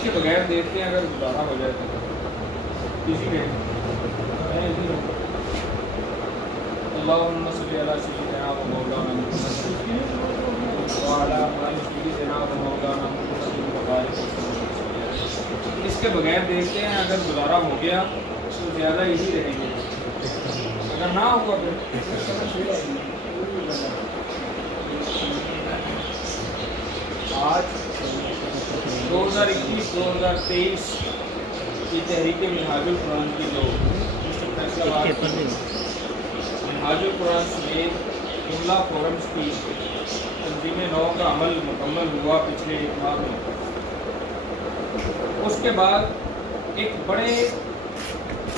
اس کے بغیر دیکھتے ہیں اگر گزارا ہو جائے تو کسی میں اللہم صلی علی سیدنا و مولانا محمد وعلی آل سیدنا و مولانا محمد وبارک وسلم. اس کے بغیر دیکھتے ہیں اگر گزارا ہو گیا تو زیادہ یہی رہیں گے، اگر نہ ہوگا پھر آج 2021-2023 کی تحریک منہاج القرآن کی جو فیصلہ بات منہاج القرآن سمیت جملہ فورمز کی تنظیم نو کا عمل مکمل ہوا پچھلے ایک ماہ میں. اس کے بعد ایک بڑے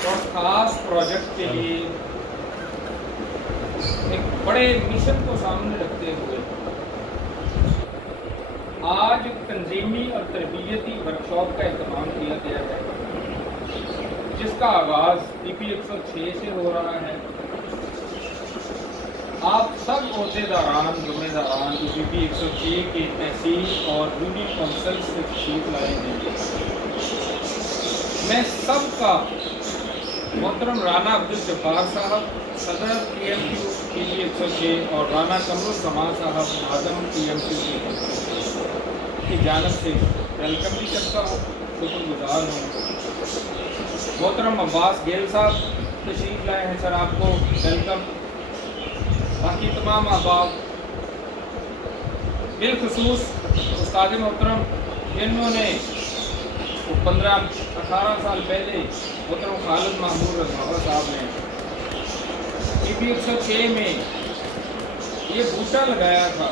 اور خاص پروجیکٹ کے لیے ایک بڑے مشن کو سامنے رکھتے ہوئے آج تنظیمی اور تربیتی ورکشاپ کا اہتمام کیا گیا ہے، جس کا آغاز PP 106 سے ہو رہا ہے. آپ سب عہدیداران ذمہ داران جو PP 106 کے تحصیل اور یونین کونسل سے تشریف لائے ہیں، میں سب کا محترم رانا عبدالجبار صاحب صدر PMQ PP 106 اور رانا قمر الزمان صاحب ناظم PMQ کی جانب سے ویلکم بھی کرتا ہوں، شکر گزار ہوں. محترم عباس گیل صاحب تشریف لائے ہیں، سر آپ کو ویلکم. باقی تمام احباب، بالخصوص استاد محترم جنہوں نے 15-18 سال پہلے محترم خالد محمود رضاوہ صاحب نے PP 106 میں یہ بوٹا لگایا تھا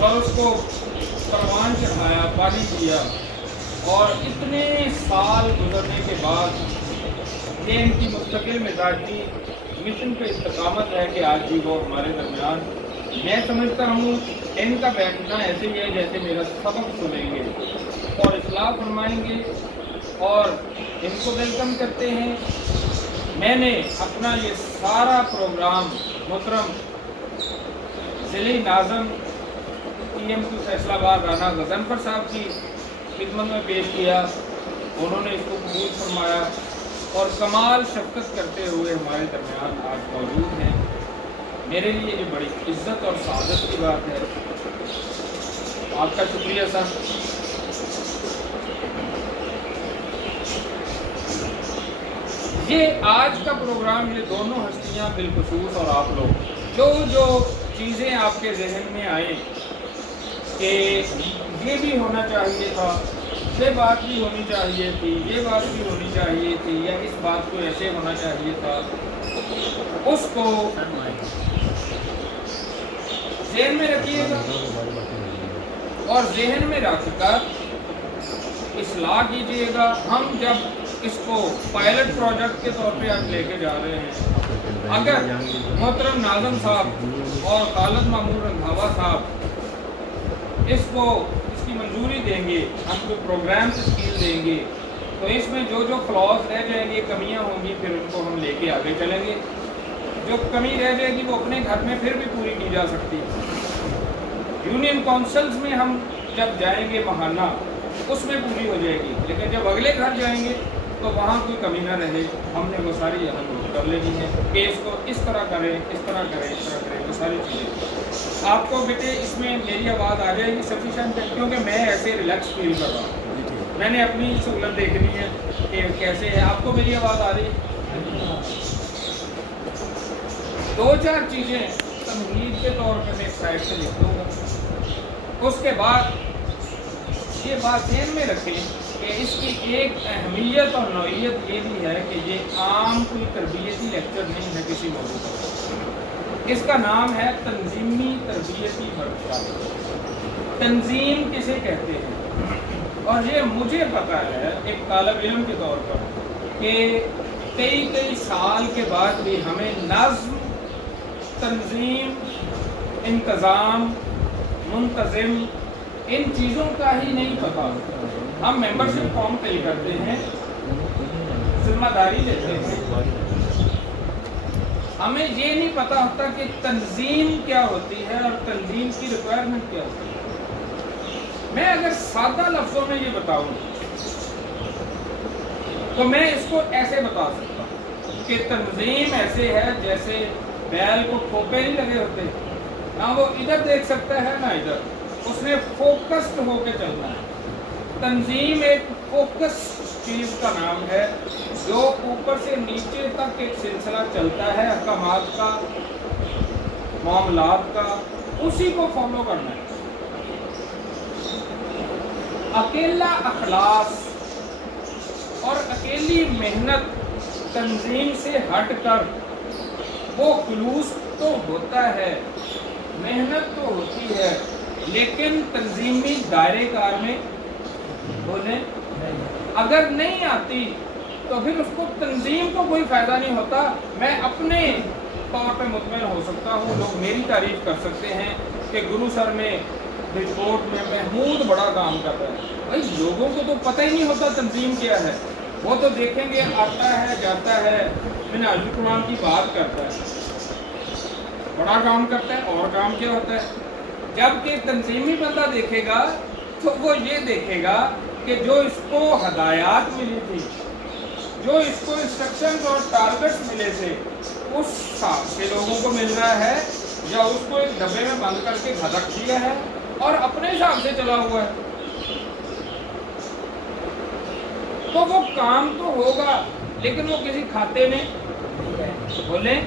اور اس کو پروان چڑھایا، پانی دیا، اور اتنے سال گزرنے کے بعد یہ ان کی مستقل مزاجی مشن پہ استقامت ہے کہ آج بھی وہ ہمارے درمیان. میں سمجھتا ہوں ان کا بیٹھنا ایسے ہی ہے جیسے میرا سبق سنیں گے اور اصلاح فرمائیں گے، اور ان کو ویلکم کرتے ہیں. میں نے اپنا یہ سارا پروگرام محترم ضلعی ناظم PMQ فیصلہ آباد رانا غضنفر صاحب کی خدمت میں پیش کیا. انہوں نے اس کو قبول فرمایا اور کمال شفقت کرتے ہوئے ہمارے درمیان آج موجود ہیں. میرے لیے یہ بڑی عزت اور سعادت کی بات ہے. آپ کا شکریہ سر. یہ آج کا پروگرام، یہ دونوں ہستیاں بالخصوص اور آپ لوگ جو چیزیں آپ کے ذہن میں آئیں کہ یہ بھی ہونا چاہیے تھا، یہ بات بھی ہونی چاہیے تھی، یہ بات بھی ہونی چاہیے تھی، یا اس بات کو ایسے ہونا چاہیے تھا، اس کو ذہن میں رکھیے گا اور ذہن میں رکھ کر اصلاح کیجیے گا. ہم جب اس کو پائلٹ پروجیکٹ کے طور پہ آج لے کے جا رہے ہیں، اگر محترم ناظم صاحب اور خالد محمود رضاوہ صاحب اس کو کی منظوری دیں گے، ہم کو پروگرام تشکیل دیں گے، تو اس میں جو فلاز رہ جائیں گے، کمیاں ہوں گی، پھر ان کو ہم لے کے آگے چلیں گے. جو کمی رہ جائے گی وہ اپنے گھر میں پھر بھی پوری کی جا سکتی ہے. یونین کونسلز میں ہم جب جائیں گے ماہانہ، اس میں پوری ہو جائے گی، لیکن جب اگلے گھر جائیں گے تو وہاں کوئی کمی نہ رہے. ہم نے وہ ساری یہاں کر لینی ہے کہ اس کو اس طرح کریں، اس طرح کریں، اس طرح کریں، وہ ساری چیزیں. آپ کو بیٹے اس میں میری آواز آ جائے گی سفیشینٹ ہے، کیونکہ میں ایسے ریلیکس فیل کر رہا ہوں. میں نے اپنی سہولت دیکھنی ہے کہ کیسے ہے. آپ کو میری آواز آ رہی ہے؟ 2-4 چیزیں تمہید کے طور پہ میں ایک سائڈ سے لکھ دوں گا. اس کے بعد یہ بات ذہن میں رکھیں کہ اس کی ایک اہمیت اور نوعیت یہ بھی ہے کہ یہ عام کوئی تربیتی لیکچر نہیں ہے کسی موضوع پر. اس کا نام ہے تنظیمی تربیتی ورکشاپ. تنظیم کسے کہتے ہیں؟ اور یہ مجھے پتا ہے ایک طالب علم کے طور پر کہ کئی سال کے بعد بھی ہمیں نظم، تنظیم، انتظام، منتظم، ان چیزوں کا ہی نہیں پتا. ہم ممبرشپ فارم فل کرتے ہیں، ذمہ داری لیتے ہیں، ہمیں یہ نہیں پتا ہوتا کہ تنظیم کیا ہوتی ہے اور تنظیم کی ریکوائرمنٹ کیا ہوتی ہے. میں اگر سادہ لفظوں میں یہ بتاؤں تو میں اس کو ایسے بتا سکتا ہوں کہ تنظیم ایسے ہے جیسے بیل کو کھوپے نہیں لگے ہوتے، نہ وہ ادھر دیکھ سکتا ہے نہ ادھر، اس نے فوکسڈ ہو کے چلنا ہے۔ تنظیم ایک فوکس چیز کا نام ہے جو اوپر سے نیچے تک ایک سلسلہ چلتا ہے احکامات کا، معاملات کا، اسی کو فالو کرنا ہے۔ اکیلا اخلاص اور اکیلی محنت تنظیم سے ہٹ کر وہ خلوص تو ہوتا ہے، محنت تو ہوتی ہے، لیکن تنظیمی دائرے کار میں بولیں اگر نہیں آتی تو پھر اس کو تنظیم کو کوئی فائدہ نہیں ہوتا۔ میں اپنے طور پہ مطمئن ہو سکتا ہوں، لوگ میری تعریف کر سکتے ہیں کہ گرو سر میں رپورٹ میں محمود بڑا کام کر رہا ہے۔ بھائی لوگوں کو تو پتہ ہی نہیں ہوتا تنظیم کیا ہے، وہ تو دیکھیں گے آتا ہے جاتا ہے، منہاج القرآن کی بات کرتا ہے، بڑا کام کرتا ہے، اور کام کیا ہوتا ہے؟ جبکہ تنظیمی بندہ دیکھے گا تو وہ یہ دیکھے گا کہ جو اس کو ہدایات ملی تھی، جو اس کو انسٹرکشن اور ٹارگٹس ملے تھے، اس حساب سے لوگوں کو مل رہا ہے، یا اس کو ایک ڈبے میں بند کر کے گھدک دیا ہے اور اپنے حساب سے چلا ہوا ہے۔ تو وہ کام تو ہوگا لیکن وہ کسی کھاتے میں بولیں،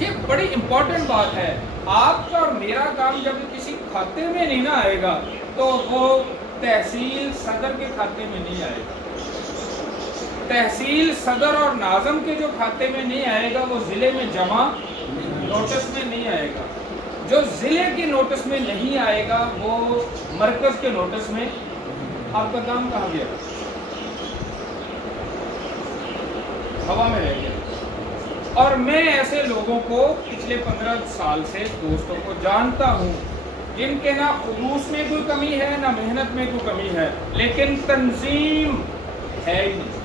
یہ بڑی امپورٹنٹ بات ہے۔ آپ کا اور میرا کام جب کسی کھاتے میں نہیں نہ آئے گا تو وہ تحصیل صدر کے کھاتے میں نہیں آئے گا۔ تحصیل صدر اور ناظم کے جو کھاتے میں نہیں آئے گا وہ ضلع میں جمع نوٹس میں نہیں آئے گا۔ جو ضلع کے نوٹس میں نہیں آئے گا وہ مرکز کے نوٹس میں آپ کا کام کہاں گیا؟ ہوا میں رہ گیا۔ اور میں ایسے لوگوں کو پچھلے 15 سال سے دوستوں کو جانتا ہوں جن کے نہ خلوص میں کوئی کمی ہے نہ محنت میں کوئی کمی ہے، لیکن تنظیم ہے ہی نہیں۔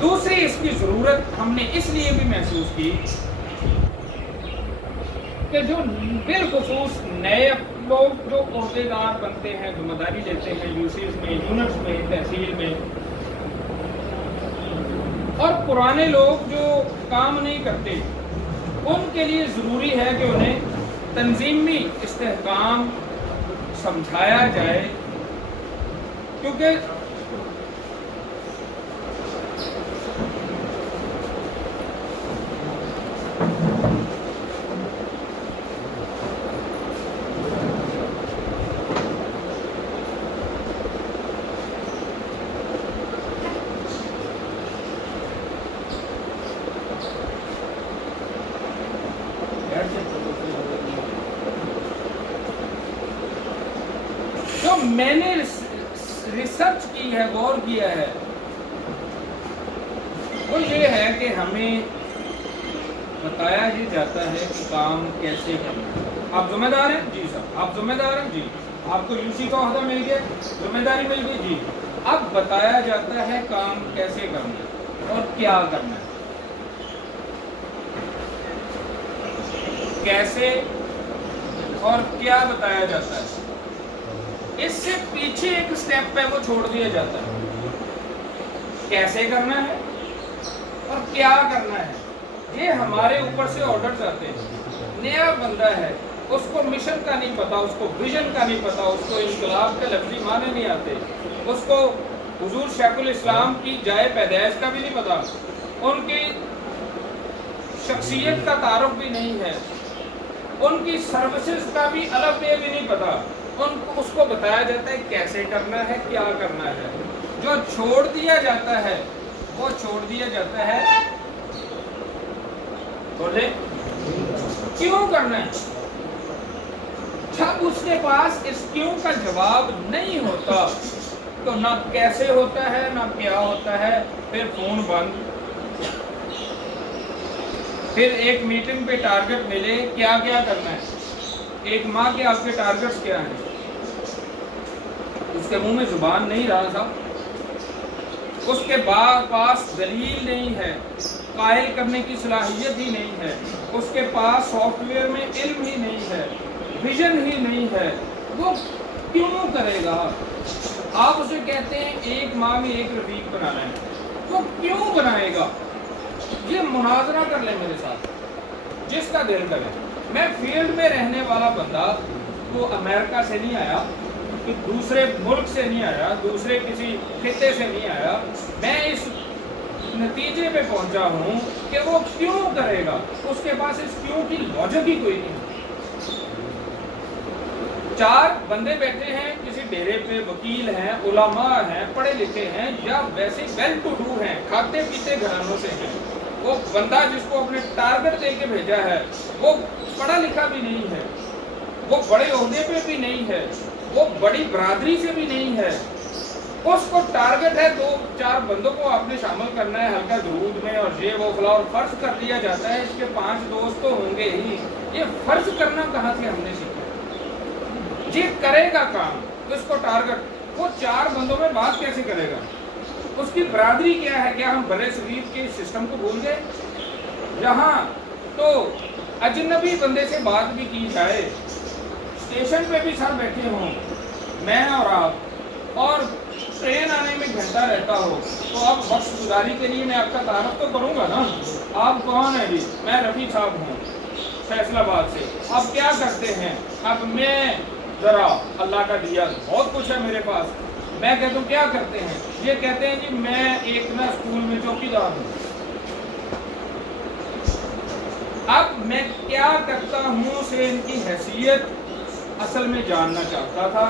دوسری اس کی ضرورت ہم نے اس لیے بھی محسوس کی کہ جو بالخصوص نئے لوگ جو عہدیدار بنتے ہیں، ذمہ داری لیتے ہیں یوسیز میں، یونٹس میں، تحصیل میں، اور پرانے لوگ جو کام نہیں کرتے، ان کے لیے ضروری ہے کہ انہیں تنظیمی استحکام سمجھایا جائے، کیونکہ جو میں نے ریسرچ کی ہے، غور کیا ہے، وہ یہ ہے کہ ہمیں بتایا ہی جاتا ہے کہ کام کیسے کرنا ہے۔ آپ ذمہ دار ہیں؟ جی صاحب۔ آپ ذمہ دار ہیں؟ جی۔ آپ کو یوسی کا عہدہ مل گیا، ذمہ داری مل گئی؟ جی۔ اب بتایا جاتا ہے کام کیسے کرنا ہے اور کیا کرنا ہے، کیسے اور کیا بتایا جاتا ہے۔ اس سے پیچھے ایک سٹیپ پہ وہ چھوڑ دیا جاتا ہے، کیسے کرنا ہے اور کیا کرنا ہے۔ یہ ہمارے اوپر سے آرڈرز آتے ہیں۔ نیا بندہ ہے، اس کو مشن کا نہیں پتا، اس کو ویژن کا نہیں پتا، اس کو انقلاب کے لفظی معنی نہیں آتے، اس کو حضور شیخ الاسلام کی جائے پیدائش کا بھی نہیں پتا، ان کی شخصیت کا تعارف بھی نہیں ہے، ان کی سروسز کا بھی الف بے بھی نہیں پتا۔ اس کو بتایا جاتا ہے کیسے کرنا ہے، کیا کرنا ہے۔ جو چھوڑ دیا جاتا ہے وہ چھوڑ دیا جاتا ہے، بولے کیوں کرنا ہے۔ جب اس کے پاس اس کیوں کا جواب نہیں ہوتا تو نہ کیسے ہوتا ہے نہ کیا ہوتا ہے، پھر فون بند، پھر ایک میٹنگ پہ ٹارگٹ ملے کیا کیا کرنا ہے، ایک ماہ کے آپ کے ٹارگٹس کیا ہیں، اس کے منہ میں زبان نہیں رہا تھا، اس کے پاس دلیل نہیں ہے، قائل کرنے کی صلاحیت ہی نہیں ہے، اس کے پاس سافٹ ویئر میں علم ہی نہیں ہے، विजन ही नहीं है, वो क्यों करेगा? आप उसे कहते हैं एक माह में एक रफीक बनाना है, वो क्यों बनाएगा? ये मुनाजरा कर ले मेरे साथ, जिसका दिल करे। मैं फील्ड में रहने वाला बंदा, वो अमेरिका से नहीं आया, कि दूसरे मुल्क से नहीं आया, दूसरे किसी खित्ते से नहीं आया, मैं इस नतीजे पे पहुंचा हूं कि वो क्यों करेगा। उसके पास इस क्यों की लॉजिक ही कोई नहीं। 4 बंदे बैठे हैं किसी डेरे पे, वकील हैं, उलमा हैं, पढ़े लिखे हैं, या वैसे वेल टू डू हैं, खाते पीते घरानों से हैं। वो बंदा जिसको अपने टारगेट दे के भेजा है, वो पढ़ा लिखा भी नहीं है, वो बड़े ओहदे पे भी नहीं है, वो बड़ी बरादरी से भी नहीं है। उसको टारगेट है 2-4 बंदों को आपने शामिल करना है हल्का दुरूद में, और ये वो फला, और फर्ज कर दिया जाता है इसके 5 दोस्त तो होंगे ही। ये फर्ज करना कहाँ से हमने सीखा? ये करेगा काम, उसको टारगेट, वो 4 बंदों में बात कैसे करेगा? उसकी बरादरी क्या है? क्या हम बड़े शरीफ के सिस्टम को भूल गए? यहाँ तो अजनबी बंदे से बात भी की जाए, स्टेशन पे भी सब बैठे हों, मैं और आप, और ट्रेन आने में घंटा रहता हो, तो अब वक्त गुजारी के लिए मैं आपका तारफ तो करूँगा ना। आप कौन है जी? मैं रफ़ी साहब हूँ फैसलाबाद से। अब क्या करते हैं? अब मैं ज़रा, अल्लाह का दिया बहुत कुछ है मेरे पास, मैं कहता हूँ क्या करते हैं? ये कहते हैं जी मैं एक ना स्कूल में चौकीदार हूँ। अब मैं क्या करता हूँ से इनकी हैसियत असल में जानना चाहता था।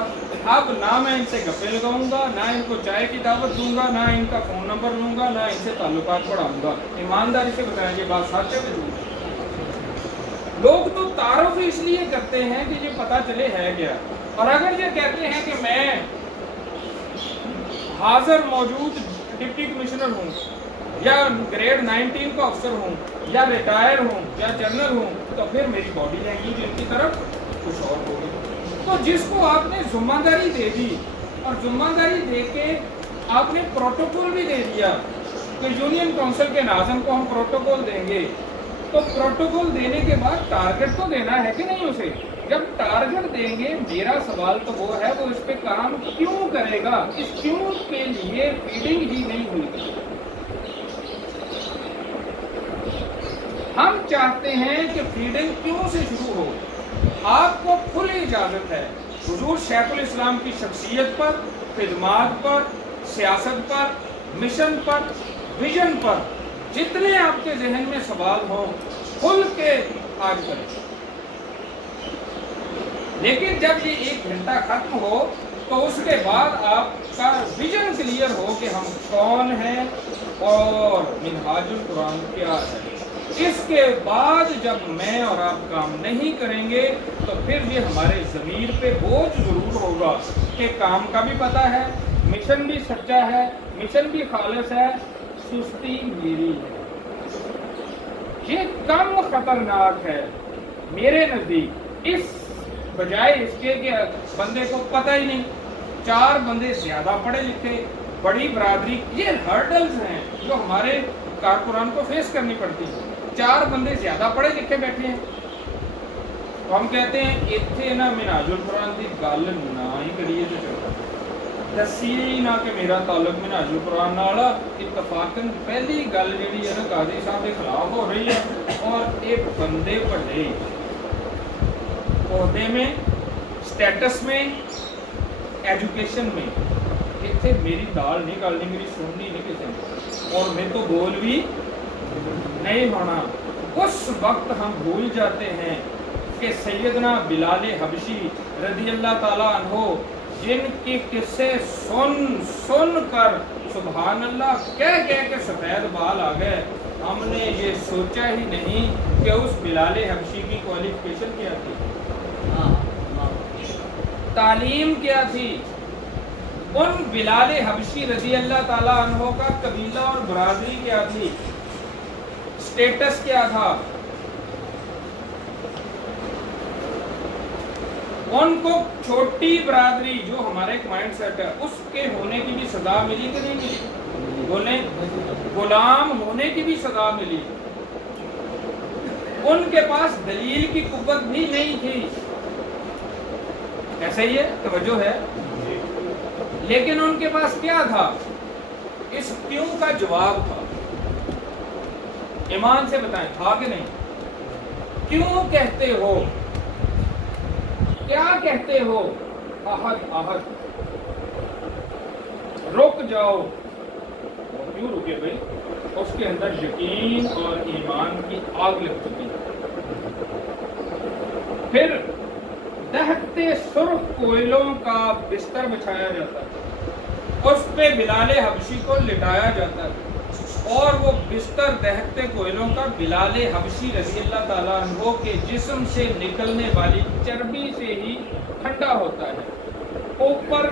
अब ना मैं इनसे गप्पे लगाऊंगा, ना इनको चाय की दावत दूंगा, ना इनका फ़ोन नंबर लूंगा, ना इनसे ताल्लुकात बढ़ाऊंगा। ईमानदारी से बताएं ये बात सच है? लोग तो तारुफ इसलिए करते हैं कि ये पता चले है क्या। और अगर ये कहते हैं कि मैं हाजिर मौजूद डिप्टी कमिश्नर हूँ, या ग्रेड 19 का अफसर हूँ, या रिटायर हूँ, या जनरल हूँ, तो फिर मेरी बॉडी लैंग्वेज इनकी तरफ कुछ और होगी। तो जिसको आपने जिम्मेदारी दे दी, और जिम्मेदारी दे के आपने प्रोटोकॉल भी दे दिया कि यूनियन काउंसिल के नाज़िम को हम प्रोटोकॉल देंगे, तो प्रोटोकॉल देने के बाद टारगेट तो देना है कि नहीं उसे? जब टारगेट देंगे, मेरा सवाल तो वो है, वो इस पे काम क्यों करेगा? इस क्यों के लिए फीडिंग ही नहीं हुई। हम चाहते हैं कि फीडिंग क्यों से शुरू हो। आपको फुल इजाजत है हुजूर शेखुल इस्लाम की शख्सियत पर, खिदमात पर, सियासत पर, मिशन पर, विजन पर जितने आपके जहन में सवाल हों, खुल के आज करें। लेकिन जब ये 1 घंटा खत्म हो, तो उसके बाद आपका विजन क्लियर हो कि हम कौन हैं और मिनहाजुल कुरान क्या है। इसके बाद जब मैं और आप काम नहीं करेंगे, तो फिर ये हमारे ज़मीर पे बोझ जरूर होगा कि काम का भी पता है, मिशन भी सच्चा है, मिशन भी खालिस है, सुस्ती मेरी है। ये कम खतरनाक है मेरे नज़दीक, इस बजाय इसके कि बंदे को पता ही नहीं। 4 बंदे ज़्यादा पढ़े लिखे, बड़ी बरादरी, ये हर्डल्स हैं जो हमारे कारकुनान को फेस करनी पड़ती है। 4 बंदे ज़्यादा पढ़े लिखे बैठे हैं, तो हम कहते हैं इत्थे ना मिनहाजुल कुरान की गल ना ही करिए तो चलता, दसिए ही ना कि मेरा ताल्लुक मिनहाजुल कुरान नाल। इत्तफाकन पहली गल जी है ना काजी साहब के खिलाफ हो रही है, और एक बंदे बड़े ओहदे में, स्टेटस में, एजुकेशन में, इतने मेरी दाल नहीं गलनी, मेरी सुननी नहीं किसी ने, और मैं तो बोल भी नहीं होना। उस वक्त हम भूल जाते हैं कि सैयदना बिलाल हबशी रज़ी अल्लाह ताला अन्हो, जिनके किस्से सुन कर सुभान अल्लाह कह के सफ़ेद बाल आ गए, हमने ये सोचा ही नहीं कि उस बिलाल हबशी की क्वालिफिकेशन क्या थी, तालीम क्या थी। उन बिलाल हबशी रज़ी अल्लाह ताला अन्हो का कबीला और बरादरी क्या थी, स्टेटस क्या था। उनको छोटी बरादरी जो हमारे एक माइंड सेट है, उसके होने की भी सजा मिली कि नहीं मिली? बोले, गुलाम होने की भी सजा मिली। उनके पास दलील की कुव्वत भी नहीं थी, ایسا ہی ہے، توجہ ہے؟ لیکن ان کے پاس کیا تھا؟ اس کیوں کا جواب تھا۔ ایمان سے بتائیں تھا کہ نہیں؟ کیوں کہتے ہو؟ کیا کہتے ہو؟ احد احد، رک جاؤ۔ کیوں رکے بھائی؟ اس کے اندر یقین اور ایمان کی آگ لگ چکی ہے۔ پھر دہتے سرخ کوئلوں کا بستر بچھایا جاتا ہے، اس پہ بلال حبشی کو لٹایا جاتا ہے، اور وہ بستر دہتے کوئلوں کا بلال حبشی رضی اللہ تعالیٰ عنہ کے جسم سے نکلنے والی چربی سے ہی ٹھنڈا ہوتا ہے۔ اوپر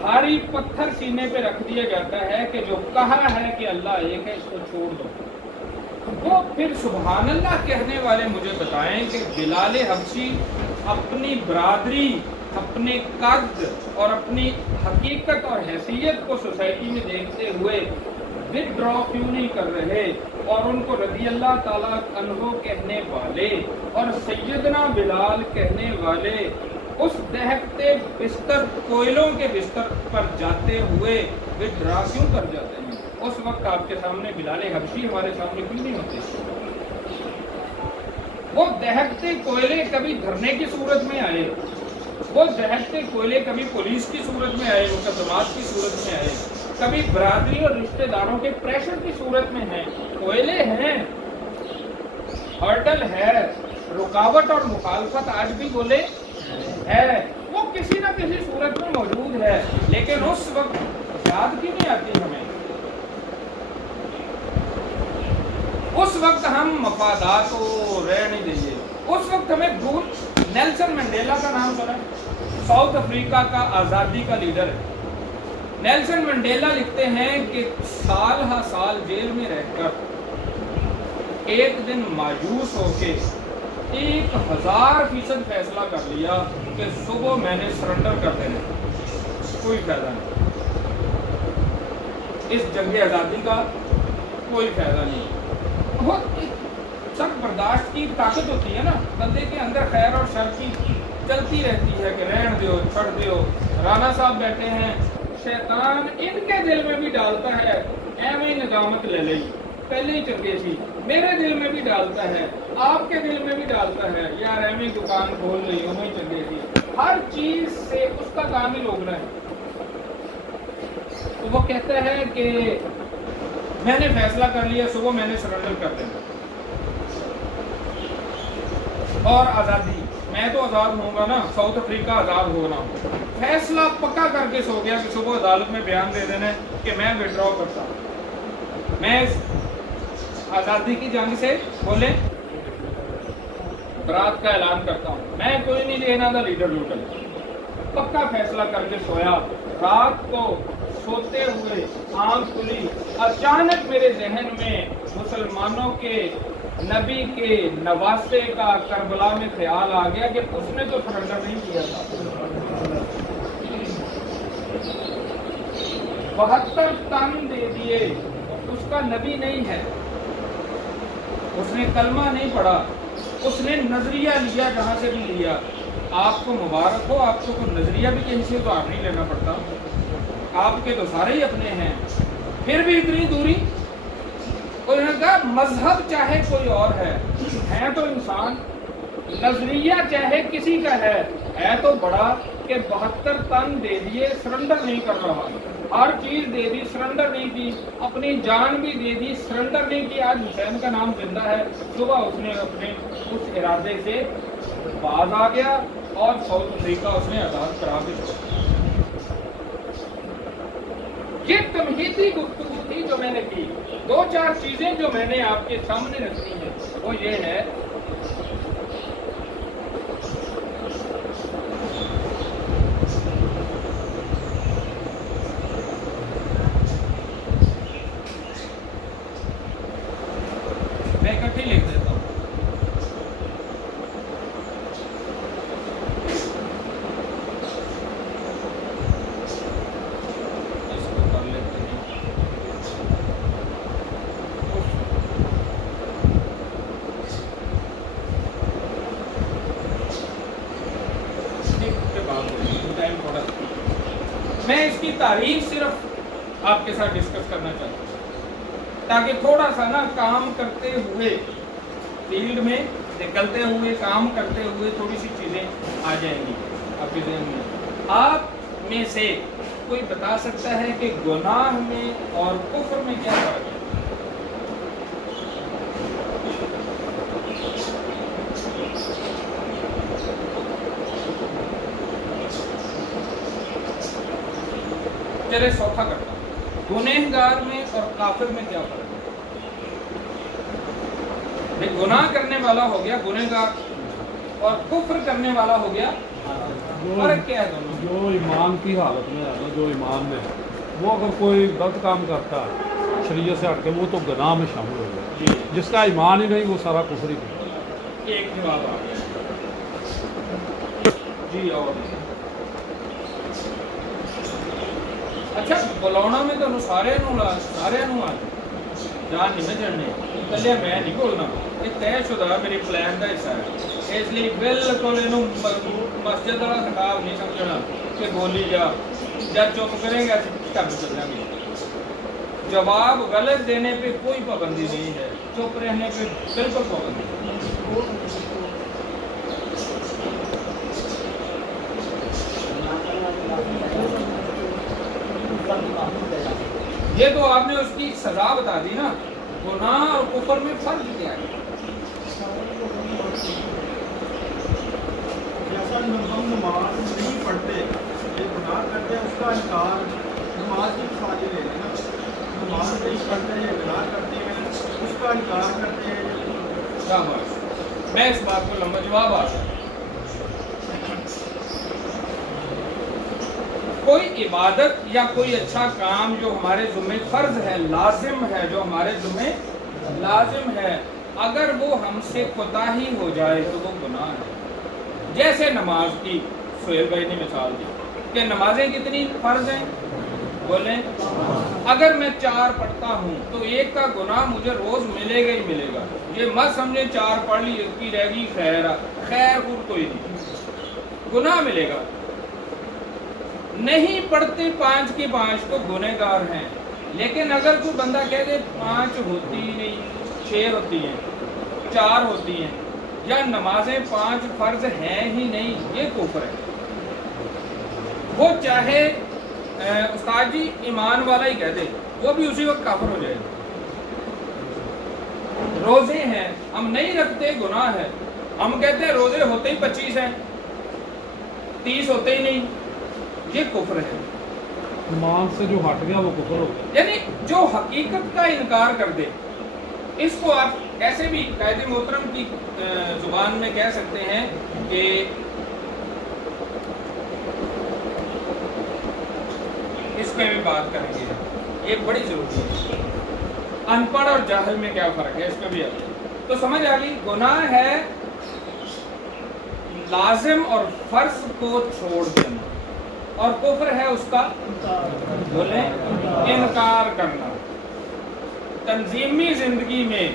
بھاری پتھر سینے پہ رکھ دیا جاتا ہے کہ جو کہا ہے کہ اللہ ایک ہے، اس کو چھوڑ دو۔ وہ پھر سبحان اللہ کہنے والے مجھے بتائیں کہ بلال حبشی اپنی برادری، اپنے قد اور اپنی حقیقت اور حیثیت کو سوسائٹی میں دیکھتے ہوئے ود ڈرا کیوں نہیں کر رہے، اور ان کو رضی اللہ تعالیٰ عنہ کہنے والے اور سیدنا بلال کہنے والے اس دہتے بستر، کوئلوں کے بستر پر جاتے ہوئے ود ڈرا کیوں کر جاتے ہیں؟ اس وقت آپ کے سامنے بلال حبشی ہمارے سامنے کیوں نہیں ہوتے؟ وہ دہتے کوئلے کبھی دھرنے کی صورت میں آئے، وہ دہتے کوئلے کبھی پولیس کی صورت میں آئے، مقدمات کی صورت میں آئے، کبھی برادری اور رشتہ داروں کے پریشر کی صورت میں ہیں۔ کوئلے ہیں، ہرڈل ہے، رکاوٹ اور مخالفت آج بھی بولے ہے، وہ کسی نہ کسی صورت میں موجود ہے، لیکن اس وقت یاد کیوں نہیں آتی ہمیں؟ اس وقت ہم مفادات کو رہ نہیں دیں گے، اس وقت ہمیں نیلسن منڈیلا کا نام سنا ہے، ساؤتھ افریقہ کا آزادی کا لیڈر ہے۔ نیلسن منڈیلا لکھتے ہیں کہ سال ہا سال جیل میں رہ کر ایک دن مایوس ہو کے 1000% فیصلہ کر لیا کہ صبح میں نے سرنڈر کر دینا، کوئی فائدہ نہیں، اس جنگ آزادی کا کوئی فائدہ نہیں۔ بہت سخت برداشت کی طاقت ہوتی ہے نا بندے کے اندر، خیر اور شر کی چلتی رہتی ہے کہ رہن دیو، چھڑ دیو۔ رانا صاحب بیٹھے ہیں، شیطان ان کے دل میں بھی ڈالتا ہے ایویں ندامت لے لئی، پہلے ہی چنگے سی، میرے دل میں بھی ڈالتا ہے، آپ کے دل میں بھی ڈالتا ہے، یار ایویں دکان کھول لی، انہیں چنگے سی۔ ہر چیز سے اس کا کام ہی روکنا ہے۔ تو وہ کہتا ہے کہ میں نے فیصلہ کر لیا، صبح میں نے سرنڈر کر دینا، اور آزادی، میں تو آزاد ہوں گا نا، ساؤتھ افریقہ آزاد ہونا، فیصلہ پکا کر کے سو گیا کہ صبح عدالت میں بیان دے دینا کہ میں وڈرا کرتا ہوں، میں آزادی کی جنگ سے بولے برات کا اعلان کرتا ہوں، میں کوئی نہیں لینا تھا لیڈر لوٹل، پکا فیصلہ کر کے سویا۔ رات کو سوتے ہوئے آنکھ کھلی، اچانک میرے ذہن میں مسلمانوں کے نبی کے نواسے کا کربلا میں خیال آ گیا کہ اس نے تو سرنڈر نہیں کیا تھا، 72 تن دے دیے، اس کا نبی نہیں ہے، اس نے کلمہ نہیں پڑھا، اس نے نظریہ لیا جہاں سے بھی لیا۔ آپ کو مبارک ہو، آپ کو کوئی نظریہ بھی کہیں سے تو آپ نہیں لینا پڑتا، آپ کے تو سارے ہی اپنے ہیں، پھر بھی اتنی دوری۔ انہوں نے کہا مذہب چاہے کوئی اور ہے تو انسان، نظریہ چاہے کسی کا ہے تو بڑا، کہ 72 تن دے دیے، سرنڈر نہیں کر رہا، ہر چیز دے دی، سرنڈر نہیں کی، اپنی جان بھی دے دی، سرنڈر نہیں کی۔ آج حسین کا نام زندہ ہے، صبح اس نے اپنے اس ارادے سے باز آ گیا اور ساؤتھ افریقہ اس نے آزاد کرا کے چھوڑا۔ یہ تمہیدی گفتگو تھی جو میں نے کی۔ 2-4 چیزیں جو میں نے آپ کے سامنے رکھی ہیں وہ یہ ہے میں اکٹھی لکھ دیتا ہوں۔ اس کو کر لیتے ہیں۔ میں اس کی تعریف صرف آپ کے ساتھ ڈسکس کرنا چاہتا ہوں تاکہ تھوڑا سا نا کام کرتے ہوئے فیلڈ میں نکلتے ہوئے کام کرتے ہوئے تھوڑی سی چیزیں آ جائیں گی آپ کے ذہن میں. آپ میں سے کوئی بتا سکتا ہے کہ گناہ میں اور کفر میں کیا فرق ہے؟ چلے سوکھا کرتا ہوں. گنہگار میں اور کافر میں کیا فرق ہے؟ گناہ کرنے والا ہو گیا گنہگار اور کفر کرنے والا ہو گیا. فرق کیا ہے دونوں؟ جو ایمان کی حالت میں ہے جو ایمان میں وہ اگر کوئی غلط کام کرتا ہے شریعت سے ہٹ کے وہ تو گناہ میں شامل ہو گیا. جس کا ایمان ہی نہیں وہ سارا کفر ہی کرتا. ایک جواب آ گیا جی. اور اچھا بلاؤنا میں تو سارے جان نہیں میں چڑھنے کلیا میں نہیں بولنا. یہ طے شدہ میری پلان کا حصہ ہے اس لیے بالکل مسجد والا خطاب نہیں سمجھنا کہ بولی جا چپ کریں گے کر چل جائیں گے. جواب غلط دینے پہ کوئی پابندی نہیں ہے, چپ رہنے پہ بالکل پابندی. یہ تو آپ نے اس کی سزا بتا دی نا. گناہ اور کفر میں فرق کیا ہے؟ جیسا ہم نماز نہیں پڑھتے یہ گناہ کرتے ہیں اس کا انکار نماز کی مثال لے لیں نا. نماز نہیں پڑھتے یہ گناہ کرتے ہیں اس کا انکار کرتے ہیں. میں اس بات کو لمبا جواب آ گیا. کوئی عبادت یا کوئی اچھا کام جو ہمارے ذمہ فرض ہے, لازم ہے, جو ہمارے ذمہ لازم ہے, اگر وہ ہم سے کوتاہی ہو جائے تو وہ گناہ ہے. جیسے نماز کی سہیل بھائی نے مثال دی کہ نمازیں کتنی فرض ہیں بولیں. اگر میں 4 پڑھتا ہوں تو ایک کا گناہ مجھے روز ملے گا ہی ملے گا. یہ مت سمجھے 4 پڑھ لی اس کی رہ گئی خیر کوئی نہیں, گناہ ملے گا. نہیں پڑھتے 5 کی 5 تو گنہگار ہیں. لیکن اگر کوئی بندہ کہہ دے 5 ہوتی نہیں 6 ہوتی ہیں 4 ہوتی ہیں یا نمازیں 5 فرض ہیں ہی نہیں, یہ کفر ہے. وہ چاہے استاد جی ایمان والا ہی کہہ دے وہ بھی اسی وقت کافر ہو جائے. روزے ہیں ہم نہیں رکھتے گناہ ہے. ہم کہتے ہیں روزے ہوتے ہی 25 ہیں 30 ہوتے ہی نہیں, یہ کفر ہے. ایمان سے جو ہٹ گیا وہ کفر ہو گیا. یعنی جو حقیقت کا انکار کر دے اس کو آپ ایسے بھی قائد محترم کی زبان میں کہہ سکتے ہیں کہ اس پہ بھی بات کریں گے, یہ بڑی ضروری ہے. ان پڑھ اور جاہل میں کیا فرق ہے اس پہ بھی آتے تو سمجھ آ گئی. گناہ ہے لازم اور فرض کو چھوڑ دینا اور کفر ہے اس کا بولیں انکار کرنا. تنظیمی زندگی میں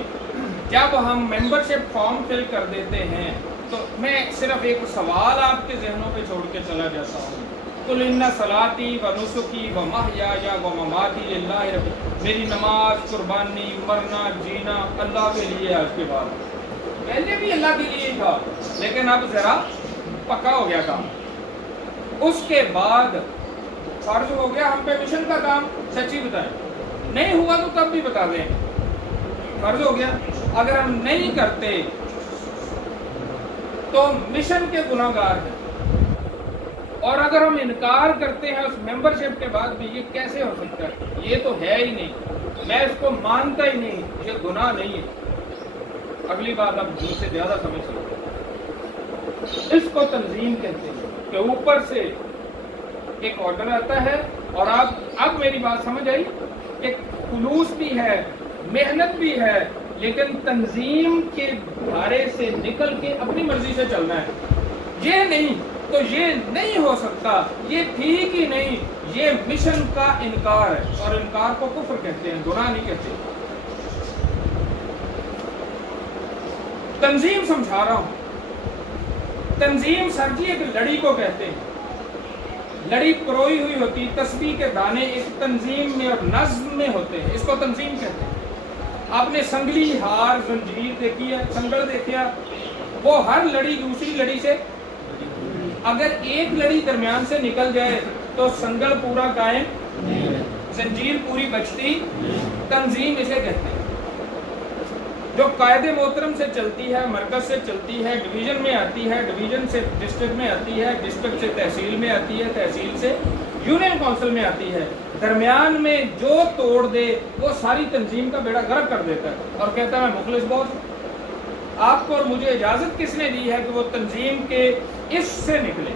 جب ہم ممبرشپ فارم فل کر دیتے ہیں تو میں صرف ایک سوال آپ کے ذہنوں پہ چھوڑ کے چلا جاتا ہوں. قل ان صلاتی و نسکی و محیایا و مماتی للہ رب. میری نماز قربانی مرنا جینا اللہ کے لیے ہے. اس کے بعد پہلے بھی اللہ کے لیے تھا لیکن اب ذرا پکا ہو گیا کام. اس کے بعد فرض ہو گیا ہم پہ مشن کا کام. سچی بتائیں نہیں ہوا تو تب بھی بتا دیں فرض ہو گیا. اگر ہم نہیں کرتے تو مشن کے گناہ گار ہیں, اور اگر ہم انکار کرتے ہیں اس ممبرشپ کے بعد بھی یہ کیسے ہو سکتا ہے؟ یہ تو ہے ہی نہیں, میں اس کو مانتا ہی نہیں, یہ گناہ نہیں ہے. اگلی بات اب مجھ سے زیادہ سمجھ سکتے. اس کو تنظیم کہتے ہیں کہ اوپر سے ایک آرڈر آتا ہے اور آپ اب میری بات سمجھ آئی کہ خلوص بھی ہے محنت بھی ہے لیکن تنظیم کے دھارے سے نکل کے اپنی مرضی سے چلنا ہے. یہ نہیں تو یہ نہیں ہو سکتا, یہ ٹھیک ہی نہیں, یہ مشن کا انکار ہے اور انکار کو کفر کہتے ہیں, گناہ نہیں کہتے. تنظیم سمجھا رہا ہوں. تنظیم سر جی ایک لڑی کو کہتے ہیں. लड़ी परोई हुई होती, तस्बीह के दाने एक तंजीम में और नज्म में होते हैं, इसको तंजीम कहते हैं। आपने संगली, हार, जंजीर देखी है, संगल देखिया, वो हर लड़ी दूसरी लड़ी से, अगर एक लड़ी दरमियान से निकल जाए तो संगल पूरा कायम, जंजीर पूरी बचती, तंजीम इसे कहते हैं। जो कायदे मोहतरम से चलती है, मरकज से चलती है, डिवीज़न में आती है, डिवीज़न से डिस्ट्रिक्ट में आती है, डिस्ट्रिक्ट से तहसील में आती है, तहसील से यूनियन काउंसिल में आती है, दरमियान में जो तोड़ दे वो सारी तंजीम का बेड़ा गर्क कर देता है और कहता है मैं मुखलिस बहुत हूं। आपको और मुझे इजाज़त किसने दी है कि वो तंजीम के इससे निकले?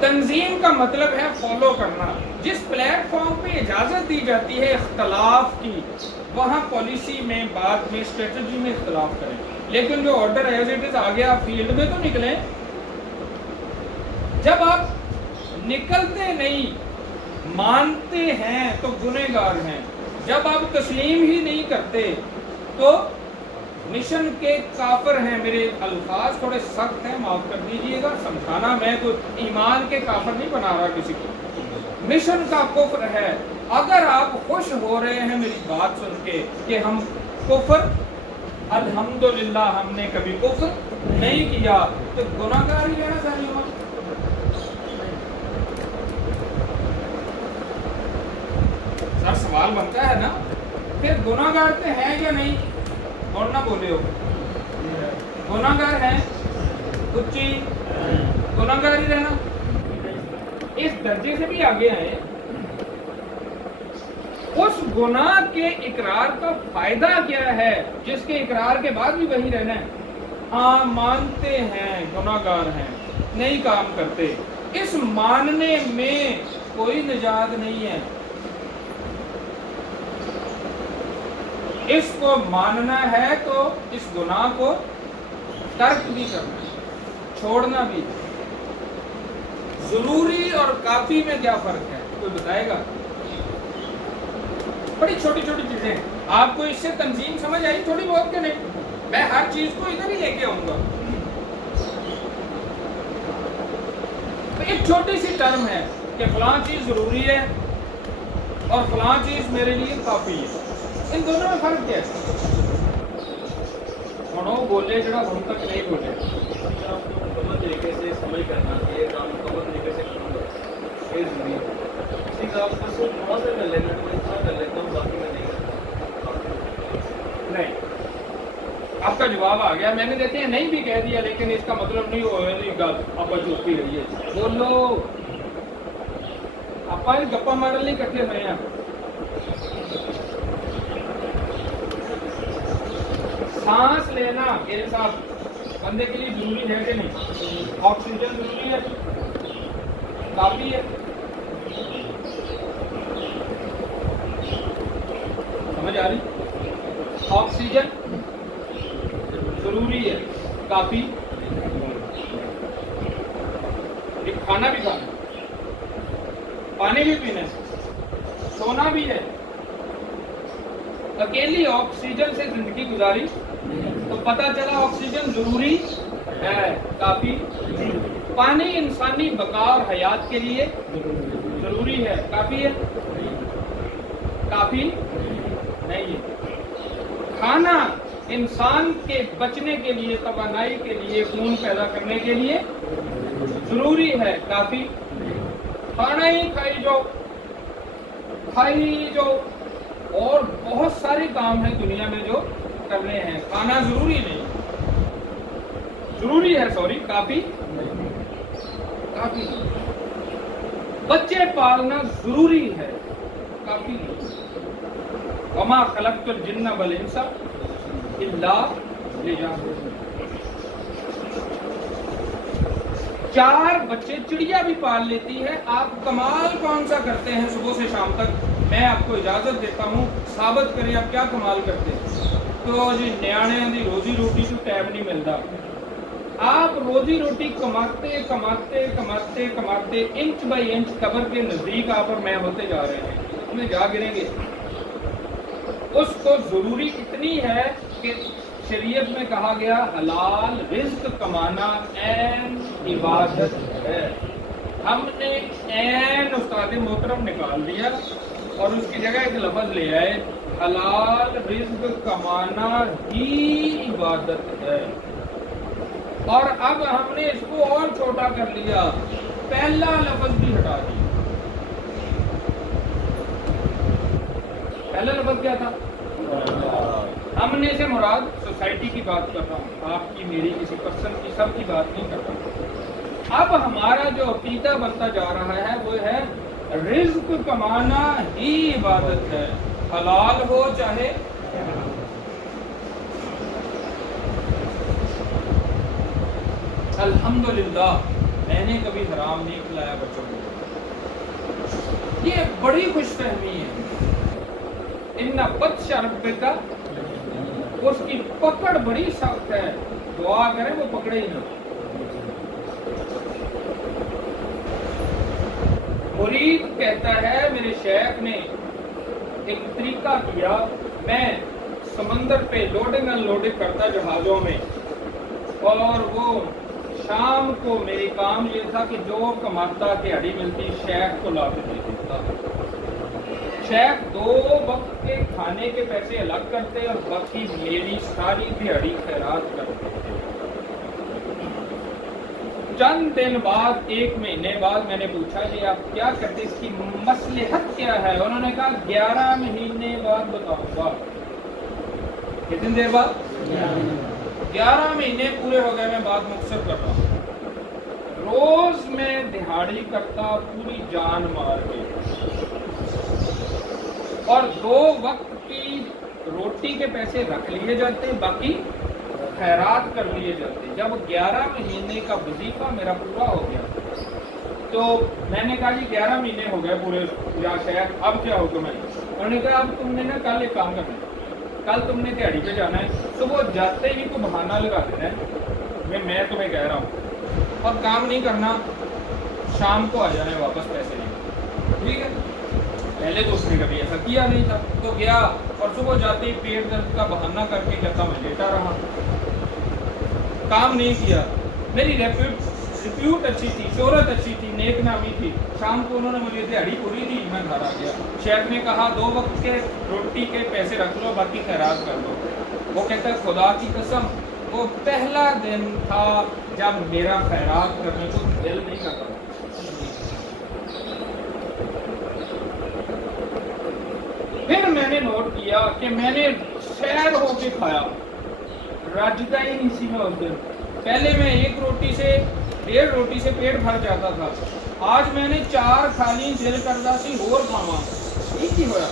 तंजीम का मतलब है फॉलो करना। जिस प्लेटफॉर्म पे इजाज़त दी जाती है इख्तलाफ की, वहाँ पॉलिसी में, बाद में, स्ट्रेटजी में इख्तलाफ करें, लेकिन जो ऑर्डर एज इट इज आ गया फील्ड में तो निकले। जब आप निकलते नहीं, मानते हैं तो गुनहगार हैं। जब आप तस्लीम ही नहीं करते तो मिशन के काफिर हैं। मेरे अल्फाज थोड़े सख्त हैं, माफ कर दीजिएगा, समझाना, मैं तो ईमान के काफिर नहीं बना रहा किसी को, मिशन का कुफ्र है। अगर आप खुश हो रहे हैं मेरी बात सुन के कि हम कुफ्र, अल्हम्दुलिल्लाह हमने कभी कुफ्र नहीं किया, तो गुनाहगार ही रहना सारी उम्र। सर सवाल बनता है ना, फिर गुनाहगार तो हैं या नहीं? और ना बोले हो, गुनाहगार हैं, उच्ची गुनाहगार ही रहना। इस दर्जे से भी आगे आए, उस गुनाह के इकरार का फायदा क्या है जिसके इकरार के बाद भी वही रहना है? हाँ मानते हैं, गुनाहगार हैं, नहीं काम करते, इस मानने में कोई निजात नहीं है। इसको मानना है तो इस गुनाह को तर्क भी करना है, छोड़ना भी। जरूरी और काफी में क्या फर्क है, कोई बताएगा? बड़ी छोटी छोटी चीजें, आपको इससे तंजीम समझ आई थोड़ी बहुत के नहीं? मैं हर चीज को इधर ही लेके आऊंगा। तो एक छोटी सी टर्म है कि फलां चीज जरूरी है और फलां चीज मेरे लिए काफी है, इन दोनों में फर्क क्या है? सुनो बोले जरा हम तक नहीं बोले। मुकम्मल तरीके से समझ करना, ये काम मुकम्मल तरीके से करूँगा, ये जरूरी है। किसी काम को सिर्फ थोड़ा सा कर लेना, मैं इतना कर लेता हूँ, बाकी मैं नहीं करता। नहीं, आपका जवाब आ गया। मैंने देते हैं नहीं भी कह दिया, लेकिन इसका मतलब नहीं हो गल आप चुपती रहिए, बोलो आप गप्पा मारन नहीं इकट्ठे हुए हैं। सांस लेना मेरे साथ बंदे के लिए जरूरी है कि नहीं? ऑक्सीजन जरूरी है, काफी है, समझ आ रही? ऑक्सीजन जरूरी है, काफी, एक खाना भी खाना, पानी भी पीना है, सोना भी है। अकेली ऑक्सीजन से जिंदगी गुजारी तो पता चला ऑक्सीजन जरूरी है, काफी। पानी इंसानी बका और हयात के लिए जरूरी है, काफी है, काफी नहीं है। खाना इंसान के बचने के लिए, तवानाई के लिए, खून पैदा करने के लिए जरूरी है, काफी। खाना ही खाई जो और बहुत सारे काम हैं दुनिया में जो करने हैं, खाना जरूरी नहीं, जरूरी है, सॉरी, काफी, काफी। बच्चे पालना जरूरी है, काफी। वमा खलक़्तुल जिन्ना वल इंसा इल्ला लियअबुदून। 4 बच्चे चिड़िया भी पाल लेती है, आप कमाल कौन सा करते हैं सुबह से शाम तक? मैं आपको इजाजत देता हूँ, साबित करें आप क्या कमाल करते हैं। तो जी न्याणियां दी रोजी रोटी को टाइम नहीं मिलता। आप रोजी रोटी कमाते कमाते कमाते कमाते इंच बाई इंच कब्र के नजदीक आप और मैं होते जा रहे हैं, उसमें जा गिरेंगे। उसको जरूरी इतनी है कि शरीयत में कहा गया हलाल रिज्क कमाना ऐन इबादत है। हमने ऐन उस्ताद मोहतरम निकाल दिया और उसकी जगह एक लफ्ज ले आए, हलाल रिज्क कमाना ही इबादत है। और अब हमने इसको और छोटा कर लिया, पहला लफ्ज भी हटा दिया। पहला लफ्ज क्या था? हमने से मुराद सोसाइटी की बात कर रहा हूँ, आपकी मेरी किसी पर्सन की, सब की बात नहीं कर रहा। अब हमारा जो अकीदा बनता जा रहा है वो है रिज्क कमाना ही इबादत है, हलाल हो चाहे। अल्हम्दुलिल्लाह मैंने कभी हराम नहीं खिलाया बच्चों को। ये बड़ी खुशफहमी है। इन्ना बत्श रब्बिका, उसकी पकड़ बड़ी सख्त है, दुआ करें वो पकड़े ही ना। मुरीद कहता है मेरे शेख ने एक तरीका किया, मैं समंदर पे लोडिंग अनलोडिंग करता जहाजों में, और वो शाम को मेरी काम ये था कि जो कमाता दिहाड़ी मिलती शेख को ला के दे देता। शेख 2 वक्त के खाने के पैसे अलग करते और बाकी मेरी सारी दिहाड़ी खैरात करते थे। चंद दिन बाद, 1 महीने बाद मैंने पूछा जी आप क्या करते, इसकी मसलहत क्या है? उन्होंने कहा 11 महीने बाद बताऊंगा। कितनी देर बाद? 11 महीने पूरे हो गए, मैं बात मुख्तसर कर रहा हूँ। रोज मैं दिहाड़ी करता पूरी जान मार के, और 2 वक्त की रोटी के पैसे रख लिए जाते, बाकी खैरात कर लिए जाते। जब 11 महीने का वजीफा मेरा पूरा हो गया तो मैंने कहा जी 11 महीने हो गए पूरे, या शायद अब क्या हुक्म है? उन्होंने कहा अब तुमने ना कल एक काम करना है, कल तुमने दिहाड़ी पे जाना है, तो वो जाते ही को बहाना लगा देना है, मैं तुम्हें कह रहा हूँ, और काम नहीं करना, शाम को आ जाना है वापस पैसे लेके, ठीक है? पहले तो उसने कभी ऐसा किया नहीं था, तो गया और सुबह जाते ही पेट दर्द का बहाना करके कहता मैं लेटा रहा, काम नहीं किया। मेरी रिप्यूट अच्छी थी, शोहरत अच्छी थी, नेक नामी थी। शाम को उन्होंने मुझे दिहाड़ी पूरी दी, मैं घर आ गया। शेख ने कहा 2 वक्त के रोटी के पैसे रख लो, बाकी खैरात कर दो। वो कहता है खुदा की कसम वो पहला दिन था जब मेरा खैरात करने को दिल नहीं करता। फिर मैंने नोट किया कि मैंने सैर होके खाया, राजदा ही नहीं सी मैं उस दिन। पहले मैं 1 रोटी से 1.5 रोटी से पेट भर जाता था, आज मैंने 4 खाली, दिल करदा सी होर खावा। ठीक ही होया।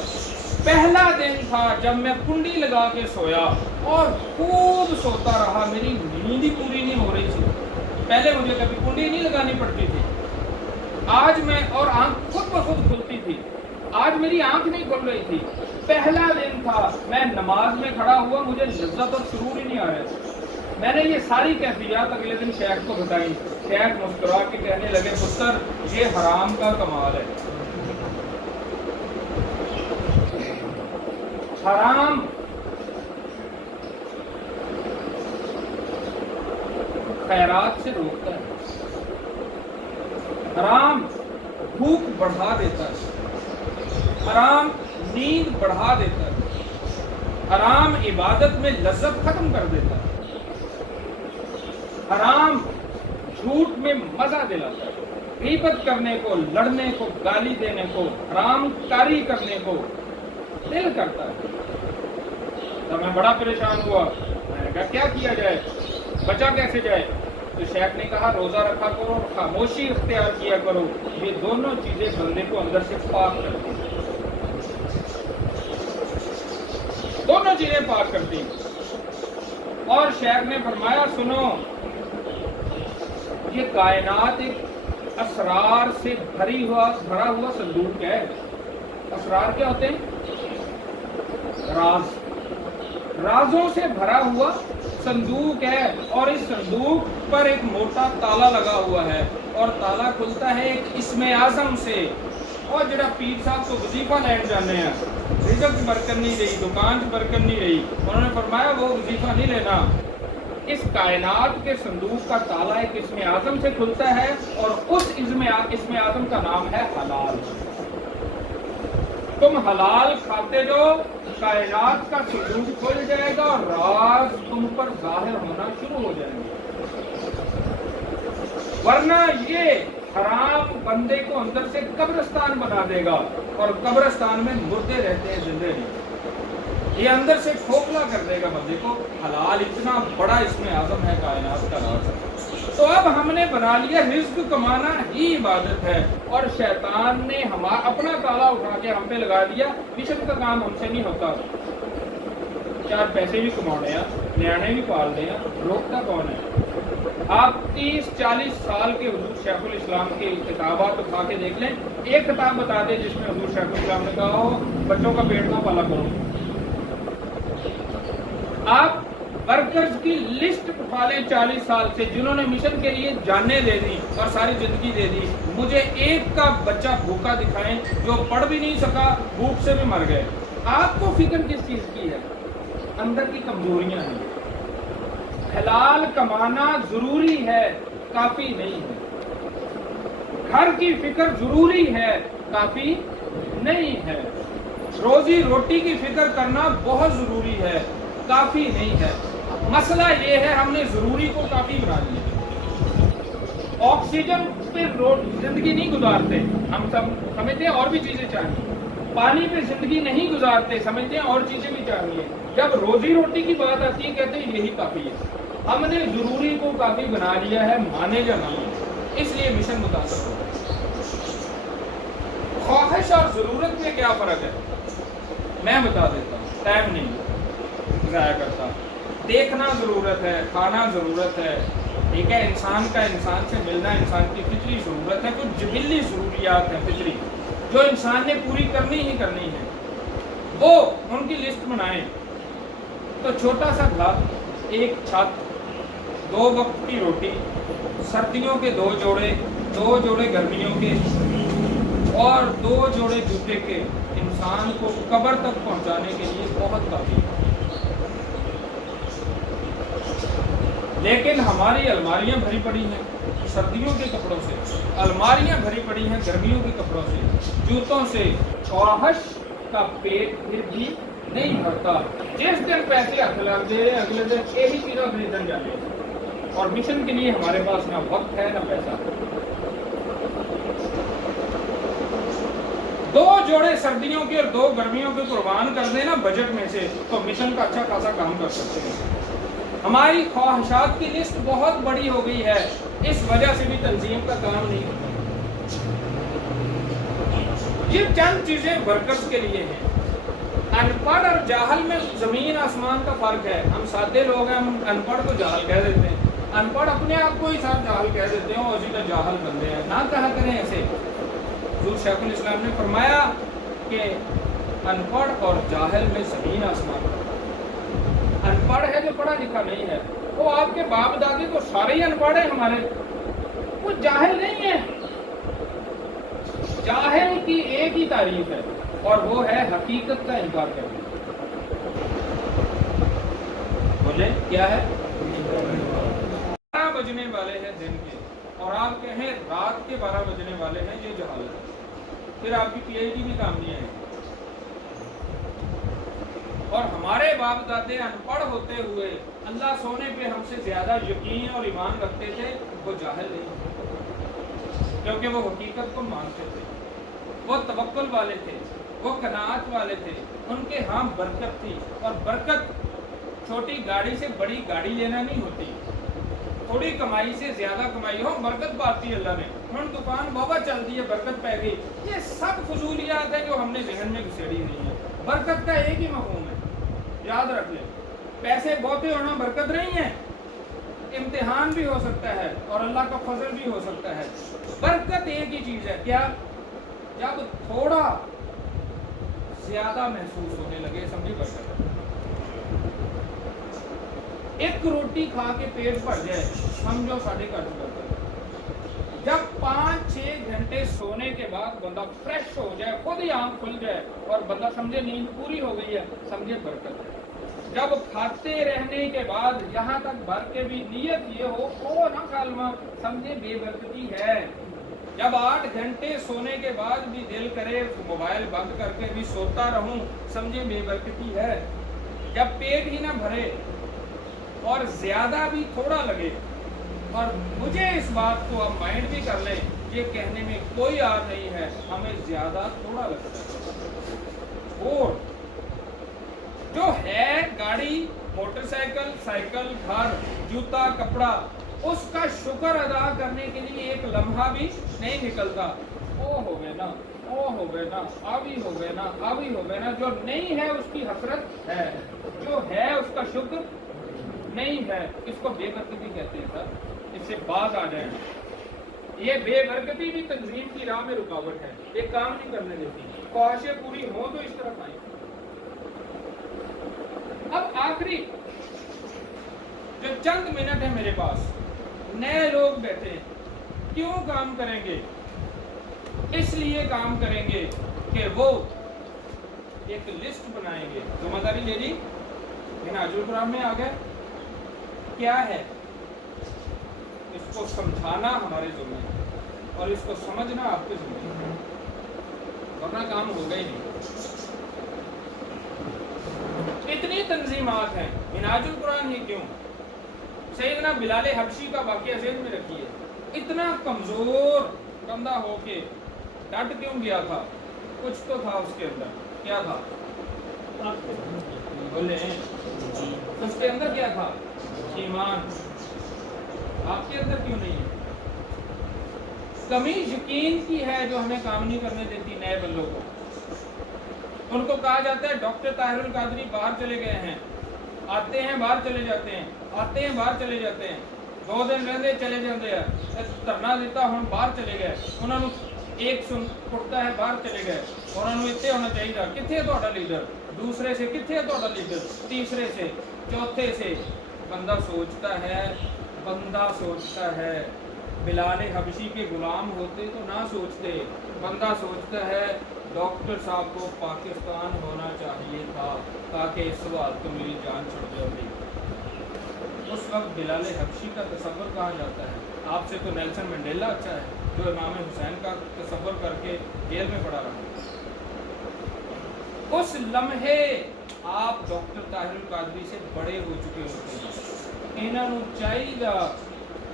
पहला दिन था जब मैं कुंडी लगा के सोया और खूब सोता रहा, मेरी नींद ही पूरी नहीं हो रही थी। पहले मुझे कभी कुंडी नहीं लगानी पड़ती थी, आज मैं, और आंख खुद ब खुद खुलती थी, आज मेरी आंख नहीं खुल रही थी। पहला दिन था, मैं नमाज में खड़ा हुआ, मुझे लज्जत और सुरूर ही नहीं आ रहा था। मैंने ये सारी कैफियत अगले दिन शेख को बताई। शेख मुस्कुरा के कहने लगे पुत्र ये हराम का कमाल है, हराम खैरात से रोकता है, हराम भूख बढ़ा देता है, हराम नींद बढ़ा देता है, हराम इबादत में लज्जत खत्म कर देता है, हराम झूठ में मजा दिलाता है, गीबत करने को, लड़ने को, गाली देने को, हराम कारी करने को दिल करता है। तो मैं बड़ा परेशान हुआ, मैंने कहा क्या किया जाए, बचा कैसे जाए? तो शेख ने कहा रोजा रखा करो और खामोशी इख्तियार किया करो, ये दोनों चीजें बंदे को अंदर से पाक करती हैं, दोनों चीजें पाक करती हैं। और शेख ने फरमाया सुनो, ये कायनात एक असरार से भरा हुआ संदूक है। असरार क्या होते हैं? राज, राजों से भरा हुआ संदूक है, और इस संदूक पर एक मोटा ताला लगा हुआ है, और ताला खुलता है एक इस्मे आजम से। और जरा पीर साहब तो वजीफा लैन जाने हैं, रिज़्क बरकत नहीं रही, दुकान से बरकत नहीं रही। उन्होंने फरमाया वो वजीफा नहीं लेना, इस कायनात के संदूक का ताला एक इस्म आज़म से खुलता है और उस इस्म आज़म का नाम है हलाल। तुम हलाल खाते जो कायनात का संदूक खुल जाएगा और राज तुम पर जाहिर होना शुरू हो जाएंगे। वरना ये हराम बंदे को अंदर से कब्रिस्तान बना देगा और कब्रिस्तान में मुर्दे रहते हैं, जिंदे नहीं। ये अंदर से खोखला कर देगा बंदे को। हलाल इतना बड़ा इसमें आज़म है, कायनात का राज है। तो अब हमने बना लिया रिज़्क कमाना ही इबादत है और शैतान ने अपना ताला उठा के हम पे लगा दिया, मिशन का काम हमसे नहीं होता। चार पैसे भी कमाने हैं, न्याणे भी पालने हैं, रोकता कौन है? आप 30-40 साल के हुजूर शेखुल इस्लाम की किताबात उठा के देख लें, एक किताब बता दें जिसमें हुजूर शेखुल इस्लाम ने कहा हो बच्चों का पेट ना पाला करो। आप वर्कर्स की लिस्ट उठा लें 40 साल से, जिन्होंने मिशन के लिए जाने दे दी और सारी जिंदगी दे दी। मुझे एक का बच्चा भूखा दिखाएं जो पढ़ भी नहीं सका, भूख से भी मर गए। आपको फिक्र किस चीज की है? अंदर की कमजोरियां हैं। हलाल कमाना जरूरी है, काफी नहीं है। घर की फिक्र जरूरी है, काफी नहीं है। रोजी रोटी की फिक्र करना बहुत जरूरी है, काफी नहीं है। मसला ये है हमने जरूरी को काफी बना लिया। ऑक्सीजन पे जिंदगी नहीं गुजारते, हम सब समझते हैं और भी चीजें चाहिए। पानी पे जिंदगी नहीं गुजारते, समझते हैं और चीजें भी चाहिए। जब रोजी रोटी की बात आती है कहते हैं यही काफी है। हमने जरूरी को काफी बना लिया है, माने या ना माने, इसलिए मिशन मुतासर हो गया। ख्वाहिश और जरूरत में क्या फर्क है मैं बता देता हूँ, टाइम नहीं जाया करता। देखना जरूरत है, खाना जरूरत है, ठीक है। इंसान का इंसान से मिलना इंसान की फितरी जरूरत है। कुछ जिबिली जरूरियात है फितरी जो इंसान ने पूरी करनी ही करनी है, वो उनकी लिस्ट बनाएं। तो छोटा सा घर, एक छत, 2 वक्त की रोटी, सर्दियों के 2 जोड़े गर्मियों के और 2 जोड़े जूते के इंसान को कब्र तक पहुंचाने के लिए बहुत काफी है। लेकिन हमारी अलमारियां भरी पड़ी हैं सर्दियों के कपड़ों से, अलमारियां भरी पड़ी हैं गर्मियों के कपड़ों से, जूतों से। ख्वाहिश का पेट फिर भी नहीं भरता। जिस दिन पैसे हाथ लग दे अगले दिन यही चीज़ें खरीदन जाने। और मिशन के लिए हमारे पास ना वक्त है ना पैसा। 2 जोड़े सर्दियों के और 2 गर्मियों के कुर्बान कर देना बजट में से, तो मिशन का अच्छा खासा काम कर सकते हैं। हमारी ख्वाहिशात की लिस्ट बहुत बड़ी हो गई है, इस वजह से भी तंजीम का काम नहीं होता। ये चंद चीजें वर्कर्स के लिए हैं। अनपढ़ और जाहल में जमीन आसमान का फर्क है। हम सादे लोग हैं, हम अनपढ़ को जाहल कह देते हैं, अनपढ़ अपने आप को ही साथ जाहल कह देते हैं और उसी का जाहल बंदे हैं। ना कहा करें ऐसे। हुजूर शेखुल इस्लाम ने फरमाया कि अनपढ़ और जाहल में जमीन आसमान का। अनपढ़ है जो पढ़ा लिखा नहीं है, वो आपके बाप दादी तो सारे ही अनपढ़ है हमारे, वो जाहिल नहीं है। जाहिल की एक ही तारीफ है और वो है हकीकत का इनकार करना। बोले क्या है? 12 बजने वाले हैं दिन के और आप कहें रात के 12 बजने वाले हैं, ये जहालत है। फिर आपकी पीएचडी भी काम नहीं आएगी। और हमारे बाप दादे अनपढ़ होते हुए अल्लाह सोने पे हमसे ज्यादा यकीन और ईमान रखते थे, वो जाहिल नहीं, क्योंकि वो हकीकत को मानते थे, वो तवक्कुल वाले थे, वो कनाअत वाले थे, उनके यहाँ बरकत थी। और बरकत छोटी गाड़ी से बड़ी गाड़ी लेना नहीं होती, थोड़ी कमाई से ज्यादा कमाई हो, बरकत पाती है अल्लाह ने। हम दुकान बाबा चलती है, बरकत पै गई, ये सब फजूलियात है जो हमने जहन में घुसेड़ी नहीं है। बरकत का एक ही मफहूम है, याद रख ले। पैसे बहुते होना बरकत नहीं है, इम्तिहान भी हो सकता है और अल्लाह का फजल भी हो सकता है। बरकत एक ही चीज है, क्या? जब थोड़ा ज्यादा महसूस होने लगे, समझी बरकत। एक रोटी खा के पेट भर जाए, समझो 4.5 बरकत। जब 5-6 घंटे घंटे सोने के बाद बंदा फ्रेश हो जाए, खुद ही आंख खुल जाए और बंदा समझे नींद पूरी हो गई है, समझे बरकत है। जब खाते रहने के बाद यहाँ तक भर के भी नियत ये हो ना कालमा, समझे बेबरकती है। जब 8 घंटे सोने के बाद भी दिल करे मोबाइल बंद करके भी सोता रहूं, समझे बेबरकती है। जब पेट ही ना भरे और ज्यादा भी थोड़ा लगे, और मुझे इस बात को अब माइंड भी कर लें, ये कहने में कोई आर नहीं है, हमें ज्यादा थोड़ा लगता है। और जो है गाड़ी, मोटरसाइकिल, साइकिल, घर, जूता, कपड़ा, उसका शुक्र अदा करने के लिए एक लम्हा भी नहीं निकलता। ओ हो गए ना, ओ हो गए ना, अभी हो गए ना, अभी हो गए ना। जो नहीं है उसकी हसरत है, जो है उसका शुक्र नहीं है। इसको बेबरकती कहते हैं सर, इससे बाज आ जाए। ये बेबरकती भी तंजीम की राह में रुकावट है, ये काम नहीं करने देती। ख्वाहिशें पूरी हो तो इस तरफ आए। अब आखिरी जो चंद मिनट है मेरे पास, नए लोग बैठे हैं, क्यों काम करेंगे? इसलिए काम करेंगे कि वो एक लिस्ट बनाएंगे। जिम्मेदारी ले ली, मिनाजुल कुरान में आ गए, क्या है इसको समझाना हमारे जुम्मे है और इसको समझना आपके जुम्मे है, वरना काम होगा ही नहीं। इतनी तंजीमात हैं, मिनाजुल कुरान ही क्यों? सैयदना बिलाल हबशी का वाक़या ज़हन में रखिए। इतना कमजोर बंदा होके डट क्यों गया था? कुछ तो था उसके अंदर। क्या था? बोले उसके अंदर क्या था? ईमान। आपके अंदर क्यों नहीं है? कमी यकीन की है जो हमें काम नहीं करने देती नए बल्लों को। उनको कहा जाता है डॉक्टर ताहिरुल कादरी बाहर चले गए हैं, आते हैं बाहर चले जाते हैं, आते हैं बाहर चले जाते हैं, 2 दिन रहते चले जाते हैं, धरना देता हम बाहर चले गए, उन्होंने एक सुन कुटता है बाहर चले गए, उन्होंने इतने होना चाहिए। कितने तोड़ा लीडर? दूसरे से कितने तोड़ा लीडर? तीसरे से, चौथे से। बंदा सोचता है बिलाल हबशी के गुलाम होते तो ना सोचते। बंदा सोचता है डॉक्टर साहब को पाकिस्तान होना चाहिए था ताकि इस सवाल तो मेरी जान छुट जाती। उस वक्त बिलाल हबशी का तसव्वुर कहाँ जाता है? आपसे तो नेल्सन मंडेला अच्छा है जो इमाम हुसैन का तसव्वुर करके जेल में पड़ा रहा। उस लम्हे आप डॉक्टर ताहिरुल कादरी से बड़े हो चुके होते हैं। इन्हों चाहिए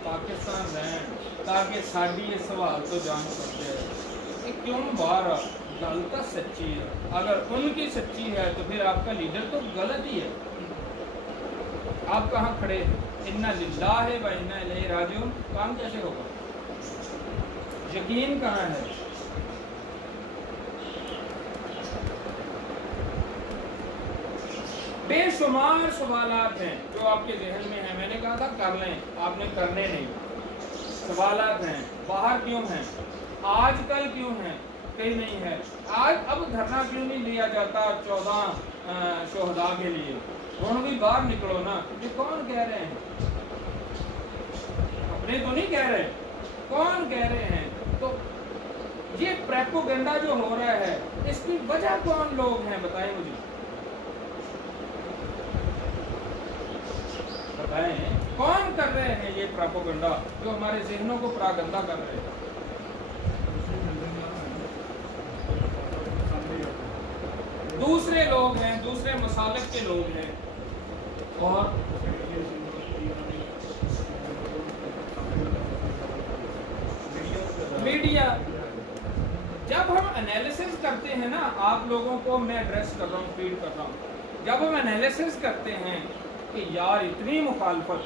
पाकिस्तान रहन ताकि साड़ी ये सवाल तो जान सकते हैं क्यों बाहर। गल तो सच्ची है, अगर उनकी सच्ची है तो फिर आपका लीडर तो गलत ही है। आप कहाँ खड़े हैं? इन्ना लिल्लाहि व इन्ना इलैहि राजिऊन। काम कैसे होगा? यकीन कहाँ है? बेशुमार सवालात हैं जो आपके जहन में हैं। मैंने कहा था कर लें, आपने करने नहीं। सवालात हैं, बाहर क्यों हैं? आजकल क्यों हैं? कहीं नहीं है। आज अब धरना क्यों नहीं लिया जाता 14 शोहदा के लिए? उन भी बाहर निकलो ना। ये कौन कह रहे हैं? अपने तो नहीं कह रहे, कौन कह रहे हैं? तो ये प्रोपेगेंडा जो हो रहा है इसकी वजह कौन लोग हैं? बताएं मुझे, बताएं कौन कर रहे हैं ये प्रोपेगेंडा जो हमारे जहनों को प्रागंदा कर रहे हैं? दूसरे लोग हैं, दूसरे मसालक के लोग हैं। और मीडिया, जब हम एनालिसिस करते हैं ना, आप लोगों को मैं एड्रेस कर रहा हूँ, फीड कर रहा हूँ, जब हम एनालिसिस करते हैं कि यार इतनी मुखालफत,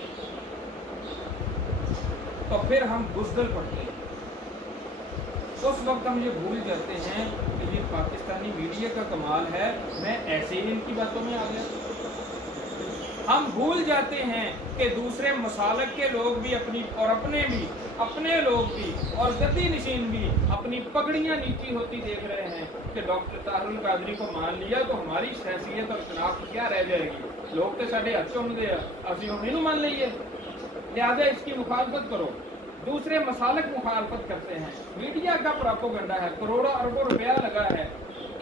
तो फिर हम बुज़दिल पड़ते हैं। उस वक्त हम ये भूल जाते हैं कि ये पाकिस्तानी मीडिया का कमाल है, मैं ऐसे ही इनकी बातों में आ गया। हम भूल जाते हैं कि दूसरे मसालक के लोग भी अपनी, और अपने लोग भी और गद्दी नशीन भी अपनी पगड़ियाँ नीची होती देख रहे हैं कि डॉक्टर ताहिरुल कादरी को मान लिया तो हमारी हैसियत और शनाख्त क्या रह जाएगी? लोग तो साढ़े हथ चुमते हैं, असं हम इनू मान लीए, लिहाजा इसकी मुखालफत करो। दूसरे मसालक मुखालफत करते हैं, मीडिया का प्रोपेगेंडा है, करोड़ों अरबों रुपया लगा है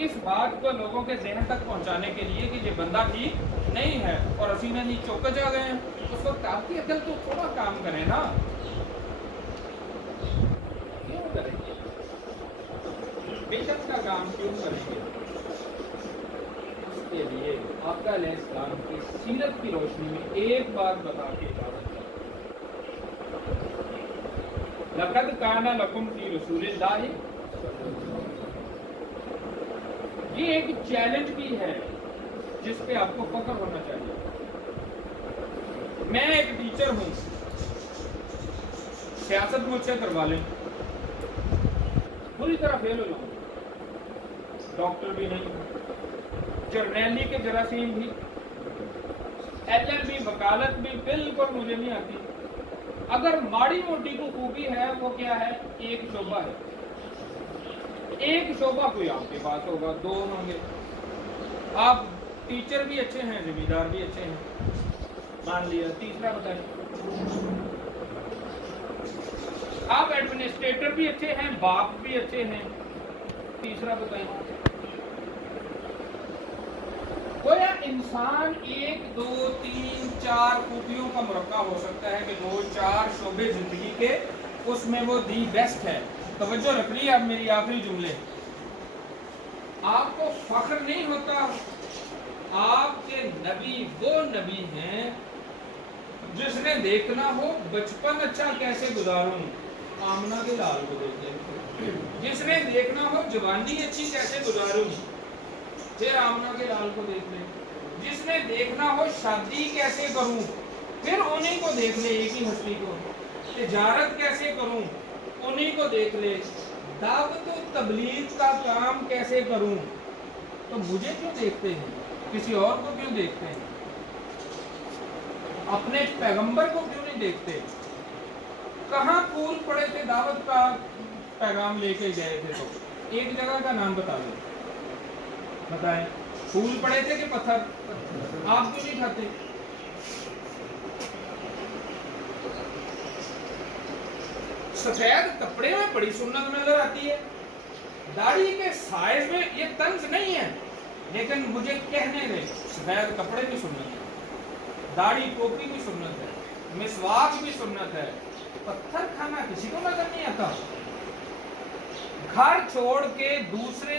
इस बात को लोगों के जहन तक पहुंचाने के लिए कि ये बंदा ठीक नहीं है और असीना नहीं चौकस आ गए हैं। उस वक्त आपकी अकल तो थोड़ा काम करे ना, क्यों करेंगे बेशक का काम क्यों करेंगे? इसके लिए आपका इस्लाम की सीरत की रोशनी में एक बात बता के इजाजत करें। लक़द काना लकुम फी रसूलिल्लाहि, ये एक चैलेंज भी है जिस पे आपको फख्र होना चाहिए। मैं एक टीचर हूं, सियासत मुझसे करवा लें, पूरी तरह फेल हो जाऊं, डॉक्टर भी नहीं, जर्नैली के जरासीम भी, LLB वकालत भी बिल्कुल मुझे नहीं आती। अगर माड़ी मोटी को खूबी है वो क्या है, एक शोभा है, एक शोभा कोई आपके पास होगा, दो होंगे। आप टीचर भी अच्छे हैं, जमींदार भी अच्छे हैं, मान लिया, तीसरा बताइए। आप एडमिनिस्ट्रेटर भी अच्छे हैं, बाप भी अच्छे हैं, तीसरा बताइए। गोया इंसान 1, 2, 3, 4 खूबियों का मुरक्कब हो सकता है कि 2, 4 शोबे जिंदगी के उसमें वो दी बेस्ट है। तवज्जो रख ली अब मेरी आखिरी जुमले। आपको फख्र नहीं होता, आपके नबी वो नबी हैं जिसने देखना हो बचपन अच्छा कैसे गुजारूं, आमना के लाल को देख ले। जिसने देखना हो जवानी अच्छी कैसे गुजारूं, फिर आमना के लाल को देख ले। जिसने देखना हो शादी कैसे करूं, फिर उन्हीं को देख ले, एक ही हस्ती को। तिजारत कैसे करूं, उन्हीं को देख ले। दावत और तबलीग का काम कैसे करूं, तो मुझे क्यों देखते हैं, किसी और को क्यों देखते हैं? अपने पैगंबर को क्यों नहीं देखते? कहाँ फूल पड़े थे दावत का पैगाम लेके गए थे? तो एक जगह का नाम बता दो, बताएं। फूल पड़े थे कि पत्थर? आप क्यों नहीं खाते? सफेद कपड़े में बड़ी सुन्नत नजर आती है, दाढ़ी के साइज में ये तंज नहीं है, लेकिन मुझे कहने दे, सफेद कपड़े भी सुन्नत है, दाढ़ी टोपी भी सुन्नत है, मिसवाक भी सुन्नत है, पत्थर खाना किसी को नजर नहीं आता। घर छोड़ के दूसरे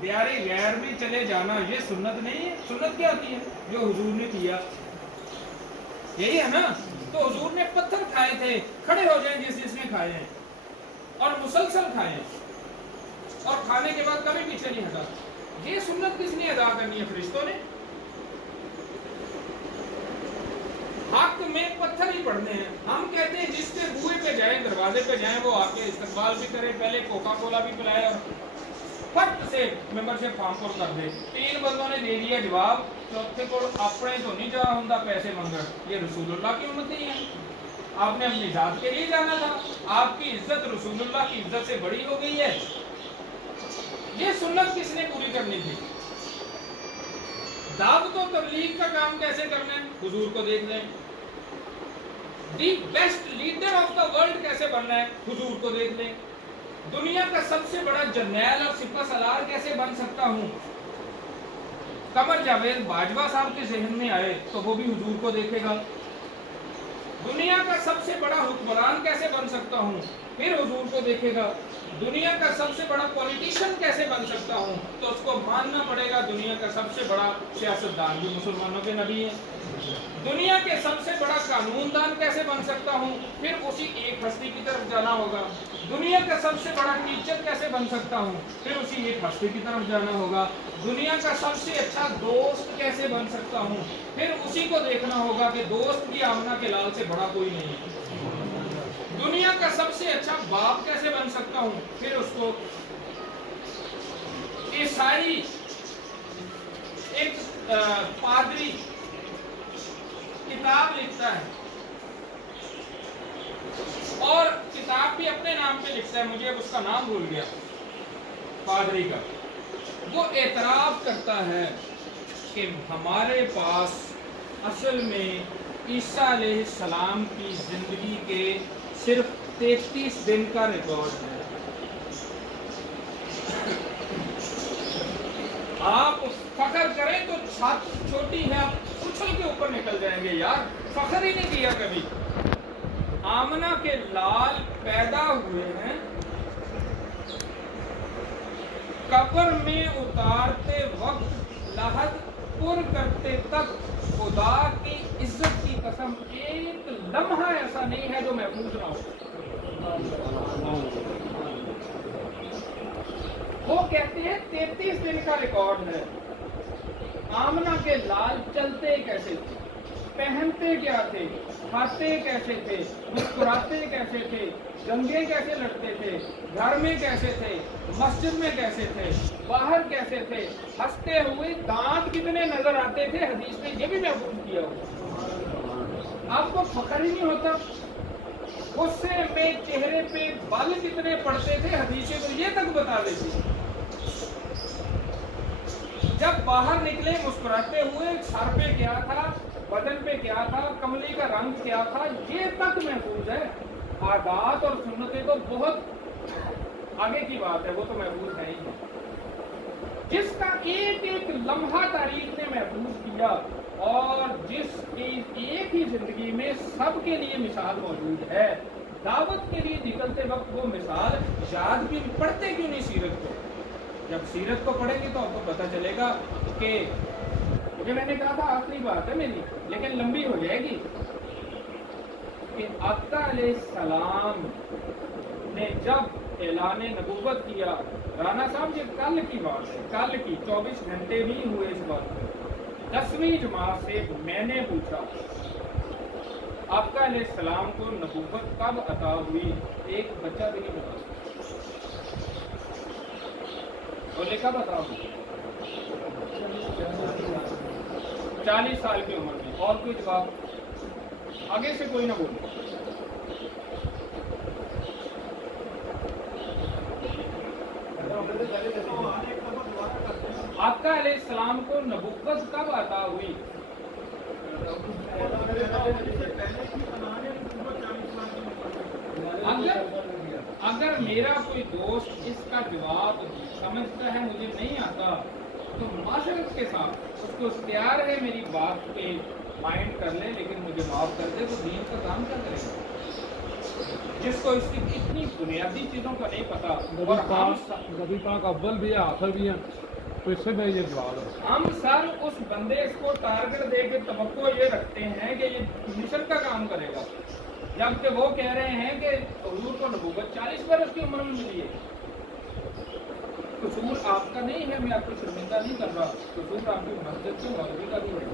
दियारे गैर में चले जाना ये सुन्नत नहीं है। सुन्नत क्या होती है? जो हुजूर ने किया, यही है ना। तो हुजूर ने पत्थर खाए थे, खड़े हो जाएं जिसने खाए हैं, और मुसलसल खाए हैं, और खाने के बाद कभी पीछे नहीं हटा। ये सुन्नत किसने अदा करनी है? फरिश्तों ने। हक में पत्थर ही पड़ने हैं। हम कहते हैं जिसके बुए पे जाए, दरवाजे पे जाए, वो आके इस्तकबाल भी करे, पहले कोका कोला भी पिलाए और फट से मेंबरशिप फॉर्म को कर दे। 3 बंदों ने दे दिया जवाब, चौथे को अपने तो नहीं जा होंगे पैसे मंगन। ये रसूलुल्लाह की उम्मत नहीं है। आपने अपनी जात के लिए जाना था, आपकी इज्जत रसूलुल्लाह की इज्जत से बड़ी हो गई है। ये सुन्नत किसने पूरी करनी थी? दावत और तबलीग का काम कैसे करना है? हुजूर को देख लें। The best leader of the world कैसे बनना है? हुजूर को देख लें। दुनिया का सबसे बड़ा जर्नैल और सिपह सलार कैसे बन सकता हूं? कमर जावेद बाजवा साहब के जहन में आए तो वो भी हुजूर को देखेगा। दुनिया का सबसे बड़ा हुक्मरान कैसे बन सकता हूं? फिर हुजूर को देखेगा। दुनिया का सबसे बड़ा पॉलिटिशियन कैसे बन सकता हूं? तो उसको मानना पड़ेगा दुनिया का सबसे बड़ा सियासतदान भी मुसलमानों के नबी है। दुनिया के सबसे बड़ा कानूनदान कैसे बन सकता हूं? फिर उसी एक हस्ती की तरफ जाना होगा। दुनिया का सबसे बड़ा टीचर कैसे बन सकता हूं? फिर उसी एक हस्ती की तरफ जाना होगा। दुनिया का सबसे अच्छा दोस्त कैसे बन सकता हूं? फिर उसी को देखना होगा कि दोस्त की आमना के लाल से बड़ा कोई नहीं है। दुनिया का सबसे अच्छा बाप कैसे बन सकता हूं? फिर उसको ईसाई एक पादरी किताब लिखता है, और किताब भी अपने नाम पे लिखता है, मुझे उसका नाम भूल गया पादरी का। वो एतराफ करता है कि हमारे पास असल में ईसा अलैहिस्सलाम की जिंदगी के सिर्फ 33 दिन का रिकॉर्ड है। आप फखर करें तो छत छोटी है, आप उछल के ऊपर निकल जाएंगे यार। फखर ही नहीं किया कभी। आमना के लाल पैदा हुए हैं, कब्र में उतारते वक्त लहद पुर करते तक खुदा की इज्जत की कसम एक लम्हा ऐसा नहीं है जो महफूज ना हो। वो कहते हैं 33 दिन का रिकॉर्ड है। आमना के लाल चलते कैसे थे, पहनते क्या थे, खाते कैसे थे, मुस्कुराते कैसे थे, जंगे कैसे लड़ते थे, घर में कैसे थे, मस्जिद में कैसे थे, बाहर कैसे थे, हंसते हुए दांत कितने नजर आते थे, हदीस में ये भी महफूज किया हुआ। आपको फख्र ही नहीं होता। गुस्से में चेहरे पे बाल कितने पड़ते थे, हदीसें तो ये तक बता देती। जब बाहर निकले मुस्कुराते हुए, सर पे क्या था, बदन पे क्या था, कमली का रंग क्या था, ये तक महफूज है। आदात और सुन्नतें तो बहुत आगे की बात है, वो तो महफूज है ही। जिसका एक एक लम्हा तारीख ने महफूज किया और जिसकी एक ही जिंदगी में सबके लिए मिसाल मौजूद है, दावत के लिए निकलते वक्त वो मिसाल याद भी पढ़ते क्यों नहीं सीरत को? जब सीरत को पढ़ेंगे तो आपको पता चलेगा कि मुझे मैंने कहा था आखिरी बात है मेरी, लेकिन लंबी हो जाएगी, कि आका अलैहिस्सलाम ने जब ऐलान नबूवत किया, राना साहब ये कल की बात है, कल की 24 घंटे नहीं हुए इस बात में। 10वीं जमात से मैंने पूछा आका अलैहिस्सलाम को नबूवत कब अता हुई, एक बच्चा भी नहीं बता। बोले कब अता हुई? 40 साल की उम्र में। और कोई जवाब? आगे से कोई ना बोले। आका अलैहिस्सलाम को नबूवत कब अता हुई? अगर मेरा कोई दोस्त इसका जवाब समझता है मुझे नहीं आता, तो माशरत के साथ उसको इख्तियार है मेरी बात पे माइंड कर ले, लेकिन मुझे माफ कर दे, तो दीन का काम क्या करेगा? जिसको इसकी इतनी बुनियादी चीजों का नहीं पता। और नबी पाक अव्वल भी है, आखिर भी है, तो इससे मैं ये जवाब है। हम सर उस बंदे को टारगेट दे के तवक्को ये रखते हैं कि ये मिशन का काम करेगा, जबकि वो कह रहे हैं कि हुजूर को नबूवत 40 बरस की उम्र में मिली है। कसूर आपका नहीं है, मैं आपको शर्मिंदा नहीं कर रहा, कसूर आपकी मस्जिद के मौलवी का भी है,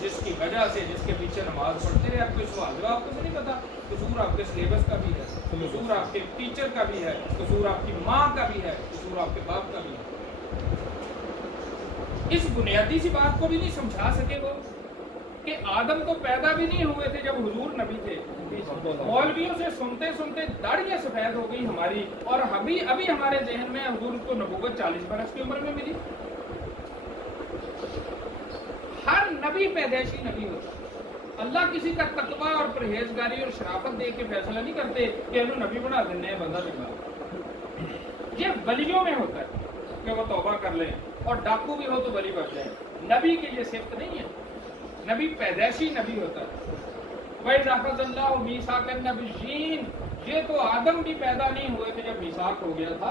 जिसकी वजह से जिसके पीछे नमाज पढ़ते रहे आपको सवाल जवाब आपको नहीं पता। कसूर आपके सिलेबस का भी है, कसूर आपके टीचर का भी है, कसूर आपकी माँ का भी है, कसूर आपके बाप का भी है। इस बुनियादी सी बात को भी नहीं समझा सके वो कि आदम तो पैदा भी नहीं हुए थे जब हुजूर नबी थे। मौलवियों से सुनते सुनते दाढ़ियाँ सफेद हो गई हमारी, और अभी अभी हमारे जहन में हुजूर को नबूवत 40 बरस की उम्र में मिली। हर नबी पैदाइशी नबी होता। अल्लाह किसी का तकवा और परहेजगारी और शराफत देख के फैसला नहीं करते कि अनु नबी बना देने हैं बंदा निकला। ये वलियों में होता है कि वो तौबा कर लें, और डाकू भी हो तो वली बन जाए। नबी की ये सिफ्त नहीं है, नबी पैदाइशी नबी होता है। वही ये तो आदम भी पैदा नहीं हुए थे जब मीसाक हो गया था।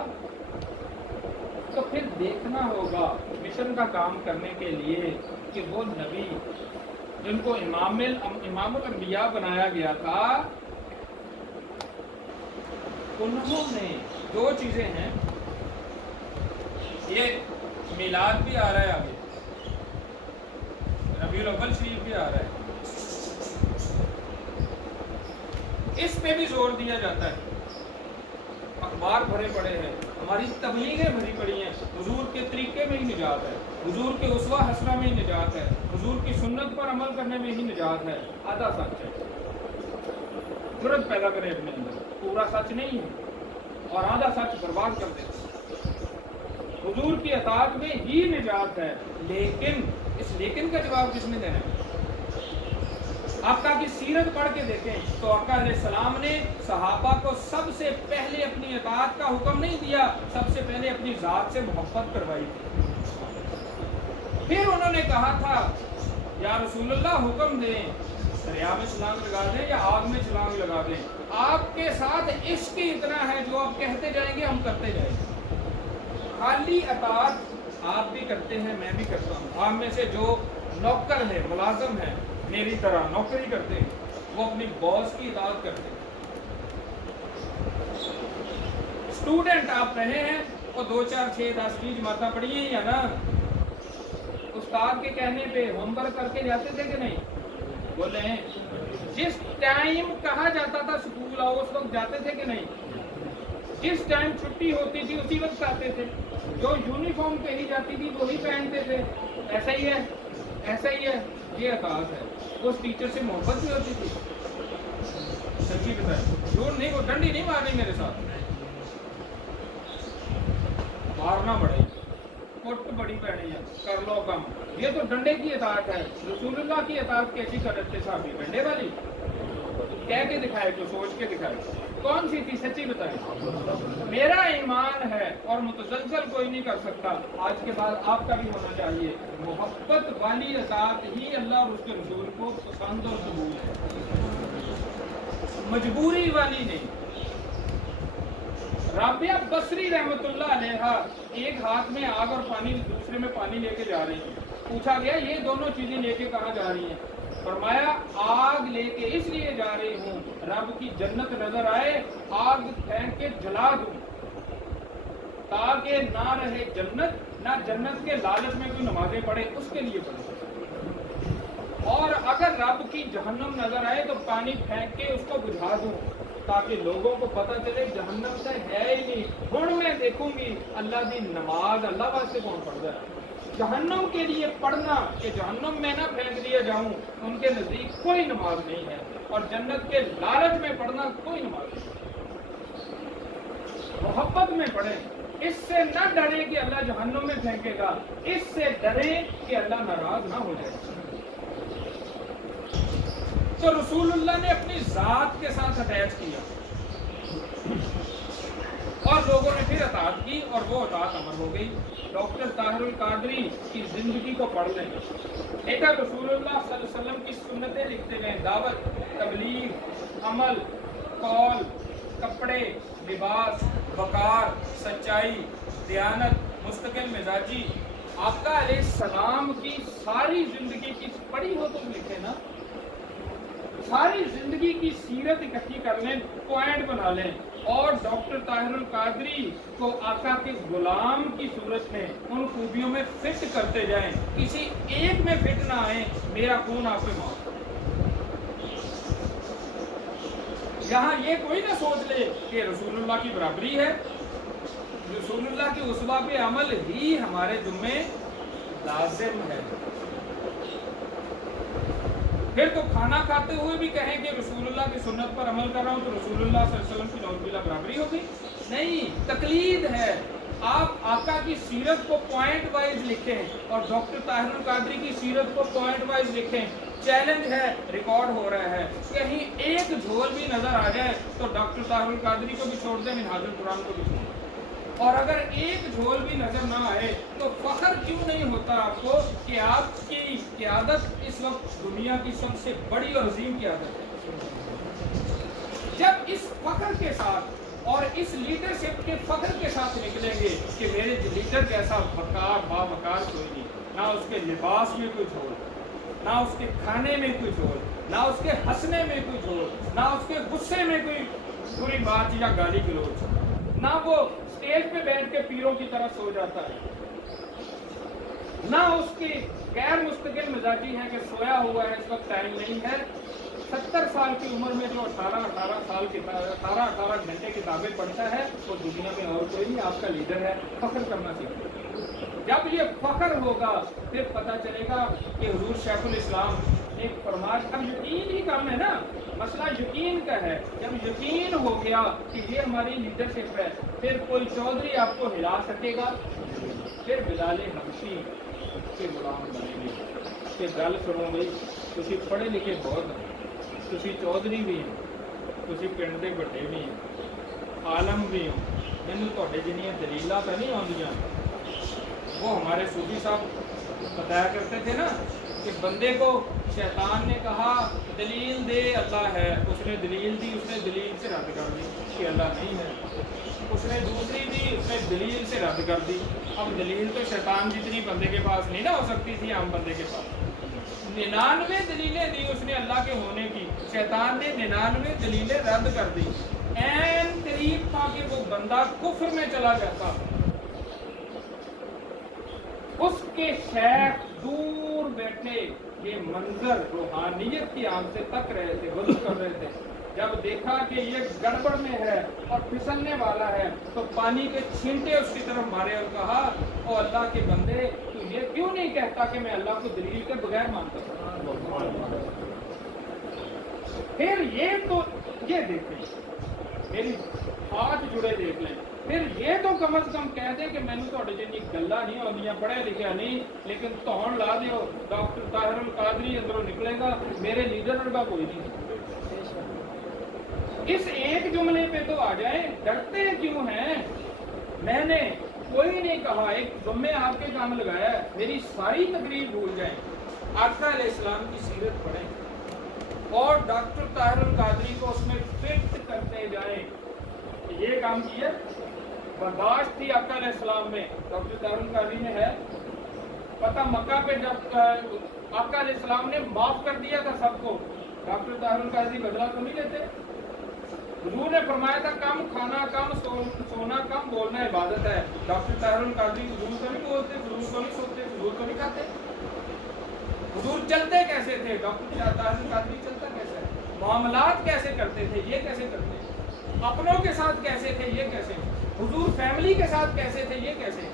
तो फिर देखना होगा मिशन का काम करने के लिए कि वो नबी जिनको इमामुल अंबिया बनाया गया था, उन्होंने दो चीजें हैं। ये मिलाद भी आ रहा है, आगे रबीउल अव्वल शरीफ भी आ रहा है, इस पे भी जोर दिया जाता है। अखबार भरे पड़े हैं, हमारी तबलीगें भरी पड़ी हैं, हुजूर के तरीके में ही निजात है, हुजूर के उसवा हसना में ही निजात है, हुजूर की सुन्नत पर अमल करने में ही निजात है। आधा सच है, तुरंत पैदा करें अपने अंदर, पूरा सच नहीं है, और आधा सच बर्बाद कर देते। हुजूर की अताअत में ही निजात है, लेकिन इस लेकिन का जवाब किसने देना है? आका की सीरत पढ़ के देखें तो आका अलैहिस्सलाम ने सहाबा को सबसे पहले अपनी इताअत का हुक्म नहीं दिया, सबसे पहले अपनी ज़ात से मोहब्बत करवाई थी। फिर उन्होंने कहा था या रसूलुल्लाह हुक्म दें, दरिया में छलांग लगा दें या आग में छलांग लगा दें, आपके साथ इश्क ही इतना है जो आप कहते जाएंगे हम करते जाएंगे। खाली अताअत आप भी करते हैं, मैं भी करता हूँ। आप में से जो नौकर है, मुलाजिम है, मेरी तरह नौकरी करते हैं, वो अपनी बॉस की इताअत करते हैं। स्टूडेंट आप रहे हैं, वो 2 4 6 10 20 माता पढ़ी है या ना, उस्ताद के कहने पे होमवर्क करके जाते थे कि नहीं? बोले हैं। जिस टाइम कहा जाता था स्कूल आओ उस वक्त जाते थे कि नहीं? जिस टाइम छुट्टी होती थी उसी वक्त आते थे। जो यूनिफॉर्म पहनी जाती थी वही पहनते थे। ऐसा ही है, ऐसा ही है, ये अताअत है। उस टीचर से मोहब्बत भी होती थी। सच्ची बताए, झूठ नहीं, वो डंडी नहीं मारनी मेरे साथ, मारना पड़ेगा, कुट बड़ी पैनी है, कर लो कम। ये तो डंडे की इताअत है। रसूलुल्लाह की इताअत कैसी करते साहबी? डंडे वाली? कह के दिखाए तो सोच के दिखाए, कौन सी थी? सच्ची बताए। मेरा ईमान है और मुतसलसल कोई नहीं कर सकता। आज के बाद आपका भी होना चाहिए। मोहब्बत वाली इताअत ही अल्लाह और उसके रसूल को पसंद और कबूल है, मजबूरी वाली नहीं। राबिया बसरी रहमतुल्लाह अलैहा एक हाथ में आग और पानी, दूसरे में पानी लेके जा रही है। पूछा गया ये दोनों चीजें लेके कहाँ जा रही हैं? फरमाया आग लेके इसलिए जा रही हूँ रब की जन्नत नजर आए, आग फेंक के जला दूं ताकि ना रहे जन्नत, ना जन्नत के लालच में कोई नमाजें पढ़े, उसके लिए पढ़े। और अगर रब की जहन्नम नजर आए तो पानी फेंक के उसको बुझा दूं ताकि लोगों को पता चले जहन्नम से है ही नहीं। हुण मैं देखूंगी अल्लाह की नमाज अल्लाह वास्ते कौन पढ़ता है। जहन्नम के लिए पढ़ना कि जहन्नम में ना फेंक दिया जाऊं, उनके नजदीक कोई नमाज नहीं है। और जन्नत के लालच में पढ़ना कोई नमाज नहीं। मोहब्बत में पढ़े, इससे न डरे कि अल्लाह जहन्नम में फेंकेगा, इससे डरे कि अल्लाह नाराज ना हो जाए। तो रसूलुल्लाह ने अपनी जात के साथ अटैच किया और लोगों ने फिर अताअत की और वो अताअत अमर हो गई। डॉक्टर ताहिरुल कादरी की जिंदगी को पढ़ लें, एक रसूलुल्लाह सल्लल्लाहु अलैहि वसल्लम की सुन्नतें लिखते गए। दावत, तबलीग, अमल, कौल, कपड़े, लिबास, वकार, सच्चाई, दयानत, मुस्तकिल मिजाजी। आपका अलैहिस्सलाम की सारी जिंदगी की पढ़ी हो तुम लिखे ना, सारी जिंदगी की सीरत इकट्ठी कर लें, पॉइंट बना लें और डॉक्टर ताहिरुल कादरी को आका के गुलाम की सूरत में उन खूबियों में फिट करते जाएं, किसी एक में फिट ना आए, मेरा खून आप पे मौत। यहाँ ये कोई ना सोच ले कि रसूलुल्लाह की बराबरी है। रसूलुल्लाह की उसवा पे अमल ही हमारे जुम्मे लाजिम है। फिर तो खाना खाते हुए भी कहें कि रसूलुल्लाह की सुन्नत पर अमल कर रहा हूं तो रसूलुल्लाह सल्लल्लाहु अलैहि वसल्लम की नौजुबिल्लाह बराबरी होगी? नहीं, तकलीद है। आप आका की सीरत को पॉइंट वाइज लिखें और डॉक्टर ताहिरुल कादरी की सीरत को पॉइंट वाइज लिखें। चैलेंज है, रिकॉर्ड हो रहा है, कहीं एक झोल भी नजर आ जाए तो डॉक्टर ताहिरुल कादरी को भी छोड़ दें, मिनहाजुल कुरान को भी छोड़ दें। और अगर एक झोल भी नजर ना आए तो फख्र क्यों नहीं होता आपको कि आपकी क़यादत इस वक्त दुनिया की सबसे बड़ी और अजीम क़यादत है। जब इस फख्र के साथ और इस लीडरशिप के फख्र के साथ निकलेंगे कि मेरे लीडर जैसा वकार बावकार कोई नहीं, ना उसके लिबास में कोई झोल, ना उसके खाने में कोई झोल, ना उसके हंसने में कोई झोल, ना उसके गुस्से में कोई बुरी बात या गाली गलौज, ना वो स्टेज पे बैठ के पीरों की तरह सो जाता है, ना उसकी गैर मुस्तकिल मिजाजी है कि सोया हुआ है, इस वक्त टाइम नहीं है। 70 साल की उम्र में जो 18 घंटे किताबें पढ़ता है वो दुनिया में और कोई नहीं, आपका लीडर है। फख्र करना सीखिए। जब ये फख्र होगा फिर पता चलेगा कि हुजूर शेखुल इस्लाम एक फरमाश, अब यकीन ही काम है ना, मसला यकीन का है। जब यकीन हो गया कि ये हमारी लीडरशिप है फिर कोई चौधरी आपको हिला सकेगा, फिर बिलाल हबशी के गुलाम बनेंगे। کہ گل سنو بھائی تسی پڑھے لکھے بہت ہو تسی چودھری بھی ہو تسی پنڈ دے بڑے بھی ہو عالم بھی ہو مینوں تہاڈے جنیاں دلیلاں تو نہیں آندیاں وہ ہمارے صوفی صاحب بتایا کرتے تھے نا کہ بندے کو شیطان نے کہا دلیل دے اللہ ہے اس نے دلیل دی اس نے دلیل سے رد کر دی کہ اللہ نہیں ہے اس نے دوسری دی اس نے دلیل سے رد کر دی اب دلیل تو شیطان جتنی بندے کے پاس نہیں نہ ہو سکتی تھی عام بندے کے پاس 99 دلیلیں دی اس نے اللہ کے ہونے کی شیطان نے 99 دلیلیں رد کر دی این قریب تھا کہ وہ بندہ کفر میں چلا جاتا اس کے شیخ دور بیٹھے یہ منظر روحانیت کی آنکھ سے تک رہے تھے غضب کر رہے تھے جب دیکھا کہ یہ گڑبڑ میں ہے اور پھسلنے والا ہے تو پانی کے چھینٹے اس کی طرف مارے اور کہا او اللہ کے بندے تو یہ کیوں نہیں کہتا کہ میں اللہ کو دلیل کے بغیر مانتا ہوں پھر یہ دیکھیں میری ہاتھ جڑے دیکھ لیں پھر یہ تو کم از کم کہہ دیں کہ مینوں تہاڈے جنی گلاں نہیں آندیاں پڑھے لکھیا نہیں لیکن تہن لا دیو ڈاکٹر طاہر القادری اندروں نکلے گا میرے لیڈر ورگا کوئی نہیں اس ایک جملے پہ تو آ جائیں ڈرتے کیوں ہیں میں نے کوئی نہیں کہا ایک ذمے آپ کے کام لگایا ہے میری ساری تقریر بھول جائیں آقا علیہ السلام کی سیرت پڑھیں اور ڈاکٹر طاہر القادری کو اس میں فٹ کرتے جائیں یہ کام کیا برداشت تھی آقا علیہ السلام میں ڈاکٹر طاہر القادری میں ہے پتہ مکہ پہ جب آقا علیہ السلام نے معاف کر دیا تھا سب کو ڈاکٹر طاہر القادری بدلہ تو نہیں لیتے حضور نے فرمایا تھا کم کھانا کم سونا کم بولنا عبادت ہے ڈاکٹر طاہر القادری حضور تو نہیں بولتے حضور تو نہیں سوتے حضور تو نہیں کھاتے حضور چلتے کیسے تھے ڈاکٹر طاہر القادری چلتا کیسے معاملات کیسے کرتے تھے یہ کیسے کرتے اپنوں کے ساتھ کیسے تھے یہ کیسے حضور فیملی کے ساتھ کیسے تھے یہ کیسے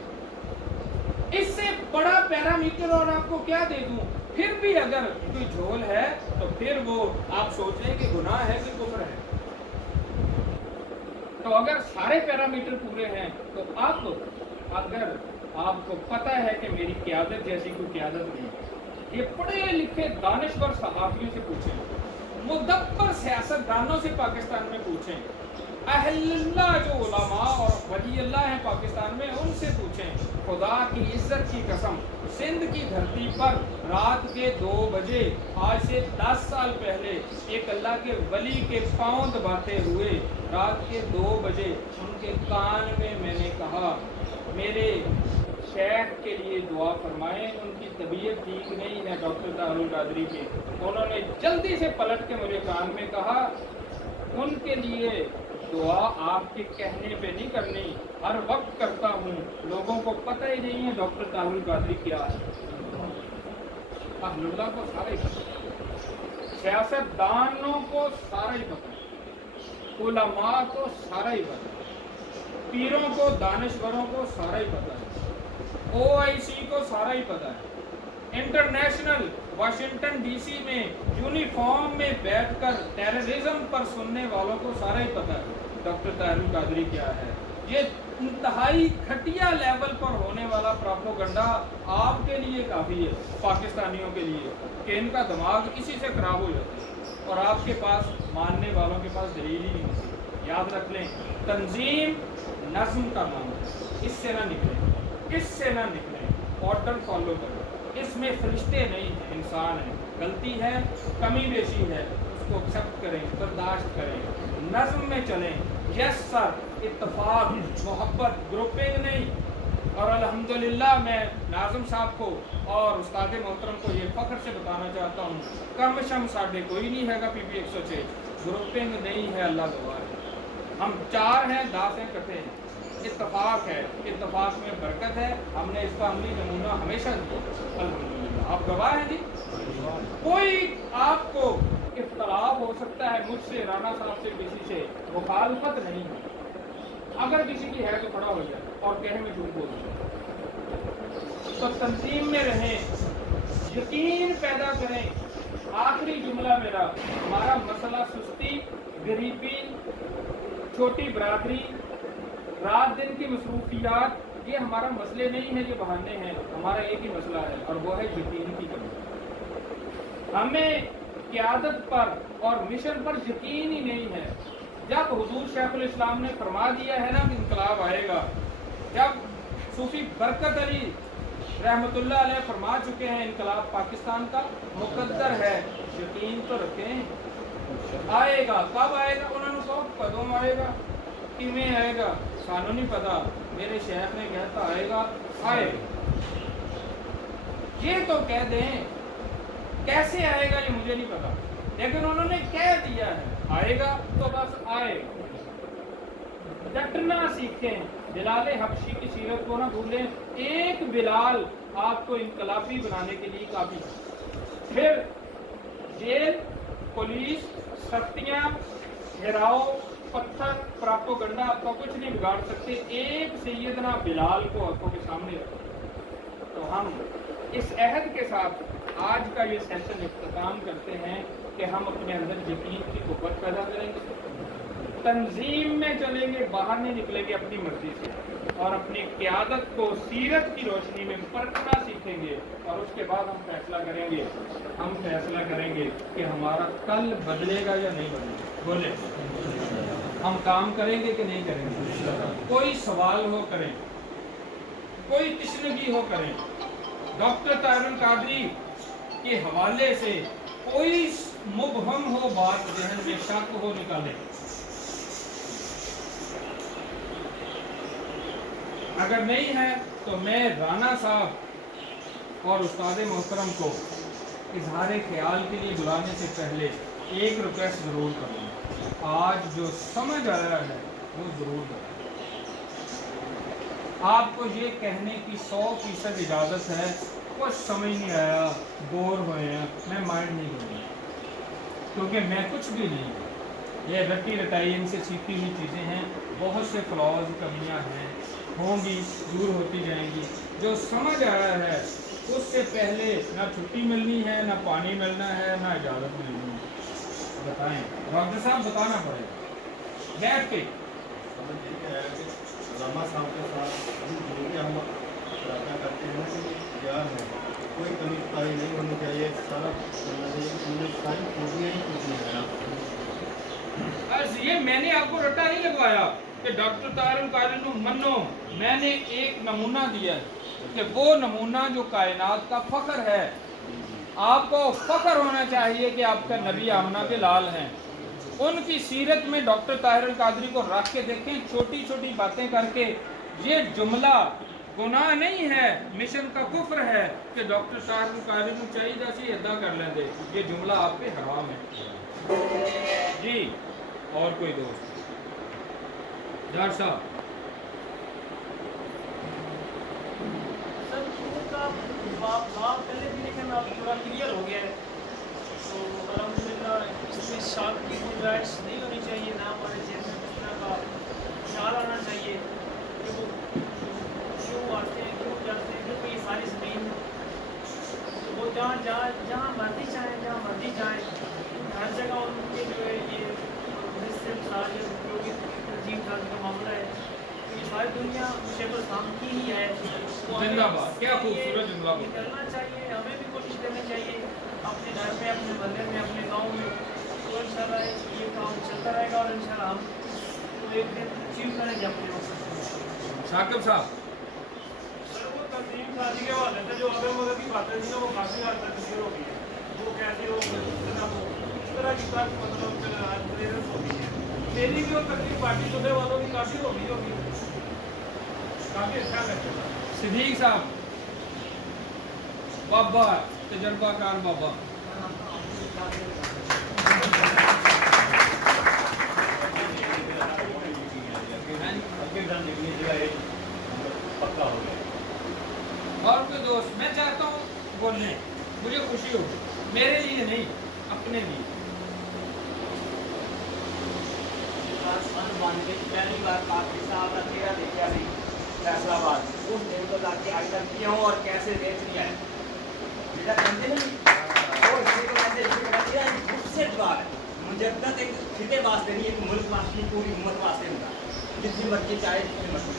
اس سے بڑا پیرامیٹر اور آپ کو کیا دے دوں پھر بھی اگر کوئی جھول ہے تو پھر وہ آپ سوچیں کہ گناہ ہے کہ کفر ہے تو اگر سارے پیرامیٹر پورے ہیں تو اگر آپ کو پتہ ہے کہ میری قیادت جیسی کوئی قیادت نہیں یہ پڑھے لکھے دانشور صحافیوں سے پوچھیں مدبر سیاست دانوں سے پاکستان میں پوچھیں اہل اللہ جو علماء اور ولی اللہ ہیں پاکستان میں ان سے پوچھیں خدا کی عزت کی قسم سندھ کی دھرتی پر رات کے 2 بجے آج سے 10 سال پہلے ایک اللہ کے ولی کے پاؤں دباتے ہوئے رات کے 2 بجے ان کے کان میں میں نے کہا میرے شیخ کے لیے دعا فرمائیں ان کی طبیعت ٹھیک نہیں ہے ڈاکٹر طاہر القادری کے انہوں نے جلدی سے پلٹ کے مجھے کان میں کہا ان کے لیے دعا آپ کے کہنے پہ نہیں کرنی ہر وقت کرتا ہوں لوگوں کو پتہ ہی نہیں ہے ڈاکٹر طاہر القادری کیا ہے اہل اللہ کو سارا ہی پتہ سیاست دانوں کو سارا ہی پتہ علماء کو سارا ہی پتہ پیروں کو دانشوروں کو سارا ہی پتہ ہے OIC کو سارا ہی پتہ ہے انٹرنیشنل واشنگٹن ڈی سی میں یونیفارم میں بیٹھ کر ٹیررزم پر سننے والوں کو سارا ہی پتہ ہے ڈاکٹر طاہر القادری کیا ہے یہ انتہائی گھٹیا لیول پر ہونے والا پراپوگنڈا آپ کے لیے کافی ہے پاکستانیوں کے لیے کہ ان کا دماغ اسی سے خراب ہو جاتا ہے اور آپ کے پاس ماننے والوں کے پاس دلیل ہی نہیں ہوتی یاد رکھ لیں تنظیم نظم کا نام ہے اس سے نہ نکلیں آرڈر فالو کریں اس میں فرشتے نہیں ہیں انسان ہیں غلطی ہے کمی بیشی ہے اس کو ایکسیپٹ کریں برداشت کریں نظم میں چلیں یس سر اتفاق محبت گروپنگ نہیں اور الحمدللہ میں ناظم صاحب کو اور استاد محترم کو یہ فخر سے بتانا چاہتا ہوں کم شم ساڑھے کوئی نہیں ہے گا PP 106 گروپنگ نہیں ہے اللہ گواہ ہے ہم 4 ہیں 10 ہیں کٹھے ہیں اتفاق ہے اتفاق میں برکت ہے ہم نے اس کا عملی نمونہ ہمیشہ دیا الحمدللہ آپ گواہ ہیں جی کوئی آپ کو اختلاف ہو سکتا ہے مجھ سے رانا صاحب سے کسی سے مخالفت نہیں ہے اگر کسی کی ہے تو کھڑا ہو جائے اور کہنے میں جھوٹ بول جائے تو تنظیم میں رہیں یقین پیدا کریں آخری جملہ میرا ہمارا مسئلہ سستی غریبی چھوٹی برادری رات دن کی مصروفیات یہ ہمارا مسئلے نہیں ہے یہ بہانے ہیں ہمارا ایک ہی مسئلہ ہے اور وہ ہے یقین کی کمی हमें क़यादत पर और मिशन पर यकीन ही नहीं है। जब हुजूर शेखुल इस्लाम ने फरमा दिया है ना कि इनकलाब आएगा, जब सूफी बरकत अली रहमतुल्लाह अलैह फरमा चुके हैं इनकलाब पाकिस्तान का मुकद्दर है, यकीन तो रखें आएगा। कब आएगा? उन्होंने कहा कदों आएगा, किमें आएगा सानू नहीं पता, मेरे शेख ने कहता आएगा आएगा। ये तो कह दें कैसे आएगा ये मुझे नहीं पता, लेकिन उन्होंने कह दिया है आएगा तो बस आएगा। डटना सीखें, बिलाल हबशी की सीरत को ना भूलें। एक बिलाल आपको इनकलाबी बनाने के लिए काफी है। फिर जेल, पुलिस, सख्तियां, घेराव, पत्थर, प्रोपेगेंडा आपका कुछ नहीं बिगाड़ सकते। एक सैयदना बिलाल को आंखों के सामने रखें। तो हम इस अहद के साथ आज का ये सेशन इख्तिताम करते हैं कि हम अपने अंदर यकीन की कुव्वत पैदा करेंगे, तंजीम में चलेंगे, बाहर नहीं निकलेंगे अपनी मर्जी से, और अपनी क़यादत को सीरत की रोशनी में परखना सीखेंगे। और उसके बाद हम फैसला करेंगे कि हमारा कल बदलेगा या नहीं बदलेगा। बोले हम काम करेंगे कि नहीं करेंगे? कोई सवाल हो करें, कोई तिश्नगी हो करें, डॉक्टर तारुल कादरी के हवाले से कोई मुबहम हो बात, जहन में शक हो, निकाले। अगर नहीं है तो मैं राना साहब और उस्ताद मोहतरम को इजहार ख्याल के लिए बुलाने से पहले एक रिक्वेस्ट ज़रूर करूँगा। आज जो समझ आ रहा है वो ज़रूर बताएं। आपको ये कहने की 100% इजाज़त है, कुछ समझ नहीं आया, बोर हुए हैं, मैं माइंड नहीं करूँगा, क्योंकि मैं कुछ भी नहीं हूँ। ये रट्टी रटाई इनसे सीखी हुई चीज़ें हैं। बहुत से फ्लॉज, कमियाँ हैं, होंगी, दूर होती जाएंगी। जो समझ आ रहा है उससे पहले ना छुट्टी मिलनी है, ना पानी मिलना है, ना इजाज़त मिलनी है। बताएं डॉक्टर साहब, बताना पड़ेगा बैठ के। रामा साहब के साथ जो भी हम प्रार्थना करते हैं कि तैयार हैं, कोई कमी कोताही नहीं होनी चाहिए, सारा करना चाहिए, उन्होंने सारी खूबियाँ ही पूछनी है। ये मैंने आपको रट्टा नहीं लगवाया कि डॉक्टर तारुल कादरी मनो, मैंने एक नमूना दिया है कि वो नमूना जो कायनात का फख्र है, आपको फख्र होना चाहिए कि आपका नबी आमना के लाल हैं। उनकी सीरत में डॉक्टर तारुल कादरी को रख के देखें, छोटी छोटी बातें करके। ये जुमला गुनाह नहीं है, मिशन का कुफ्र है कि डॉक्टर तारुल कादरी को चाहिए सी अदा कर लेंगे, ये जुमला आप पे हराम है जी। और कोई दोस्त जार साहब? आप पहले भी लेकिन अब पूरा क्लियर हो गया है, तो अल्हम्दुलिल्लाह इसमें शक की गुंजाइश नहीं होनी चाहिए, ना हमारे जेब में किस तरह का ख्याल आना चाहिए कि वो क्यों आते हैं, क्यों जाते हैं, क्योंकि ये सारी ज़मीन वो जहाँ मर्जी चाहें, जहाँ मर्जी जाएँ, हर जगह उनके जो है ये जो भी अजीब तरह का मामला है, तो ये सारी दुनिया शेखुल इस्लाम की ही है। जिंदाबाद, क्या खूबसूरत जुमला करना चाहिए, हमें भी कोशिश करनी चाहिए अपने घर में, अपने मोहल्ले में, अपने गांव में, तो इंशाल्लाह ये काम चलता रहेगा और इंशाल्लाह हम तो एक दिन अचीव करेंगे अपने मकसद। शाकिब साहब? सर वो तंजीम साजी के हवाले से जो अगर मगर की बातें थी ना वो काफ़ी हद तक क्लियर हो गई है, वो कैसे हो इस तरह की बात मतलब क्लियरेंस हो गई है। मेरी भी और तकलीफ पार्टी सुनने वालों की काफ़ी हो गई होगी, काफ़ी अच्छा लगता है। सिद्दीक साहब, बाबा तजर्बाकार बाबा। पक्का हो गया। और कोई दोस्त? मैं चाहता हूँ बोलने, मुझे खुशी हो, मेरे लिए नहीं, अपने लिए। पहली बार काफी साहब का चेहरा देखा नहीं फैसलाबाद, उस दिन को जाके आज तक किया हूँ और कैसे रेट लिया है बेटा समझे नहीं। और इसलिए तो मैंने इसलिए बता दिया मुझसे जवाब है, मुजद्दद एक खिते वास्ते नहीं, एक मुल्क वास्ते, पूरी उम्मत वास्ते होगा, जितनी मर्जी चाहे जितनी मर्जी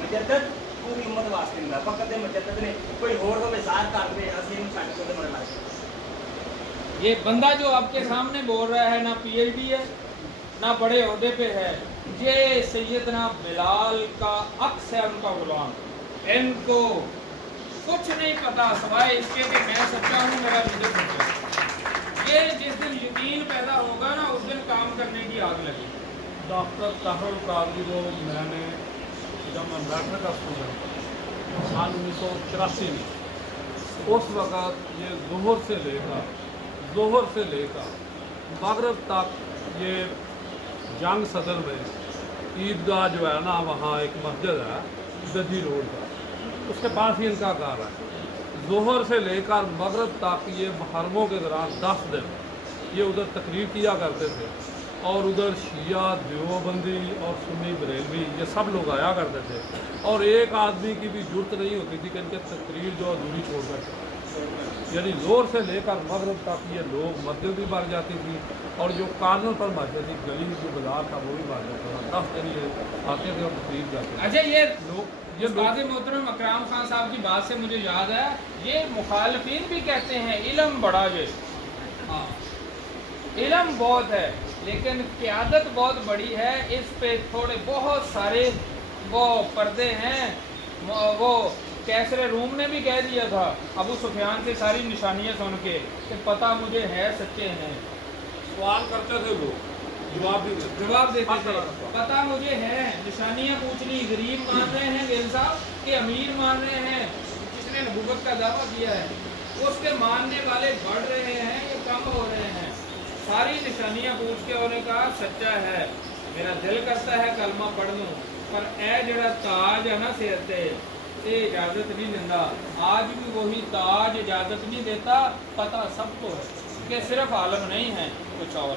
मुजद्दद पूरी उम्मत वास्ते होगा। फकत मुजद्दद ने कोई होर को मिसाल कर दे, असली छट को मर लाए ये बंदा जो आपके सामने बोल रहा है ना पीएचडी है ना बड़े ओहदे पे है, ये सैयदना बिलाल का अक्स है, उनका गुलाम। इनको कुछ नहीं पता सिवाय इसके कि मैं सच्चा हूँ, मेरा लीडर सच्चा है। ये जिस दिन यकीन पैदा होगा ना उस दिन काम करने की आग लगी। डॉक्टर ताहिर कादरी को मैंने जब मैं मैट्रिक का स्टूडेंट सन 1984 में, उस वक़्त ये जोहर से लेकर मगरब तक ये जंग सदर में ईदगाह जो है ना, वहाँ एक मस्जिद है दजी रोड का, उसके पास ही इनका घर है। जोहर से लेकर मगरब तक ये मुहर्रमों के दौरान 10 दिन ये उधर तकरीर किया करते थे, और उधर शिया, देवबंदी और सुन्नी बरेलवी ये सब लोग आया करते थे, और एक आदमी की भी जरूरत नहीं होती थी कि इनके तकरीर जो अधूरी छोड़ कर, यानी जोर से लेकर मगरब तक ये लोग मस्जिद भी भर जाती थी, और जो कानून पर मस्जिद थी, गली जो बाजार था वो भी भर जाता था। 10 दिन ये आते थे और तकरीर जाते थे। अच्छा, ये लोग काज़ी मोहतरम अकराम खान साहब की बात से मुझे याद है, ये मुखालफिन भी कहते हैं इल्म बड़ा ये, हाँ इल्म बहुत है लेकिन क़यादत बहुत बड़ी है, इस पे थोड़े बहुत सारे वो पर्दे हैं। वो कैसरे रूम ने भी कह दिया था अबू सुफियान से सारी निशानियाँ सुन के कि पता मुझे है सच्चे हैं। सवाल करते थे वो, जवाब देते थे पता मुझे है, निशानियाँ पूछनी। गरीब मान रहे हैं गेल साहब कि अमीर मान रहे हैं, जिसने नबूवत का दावा किया है उसके मानने वाले बढ़ रहे हैं, ये कम हो रहे हैं। सारी निशानियाँ पूछ के उन्होंने कहा सच्चा है, मेरा दिल करता है कलमा पढ़ लूँ, पर ए जड़ा ताज है ना सिर ते ये इजाज़त नहीं दिंदा। आज भी वही ताज इजाज़त नहीं देता। पता सबको है कि सिर्फ आलम नहीं है, कुछ और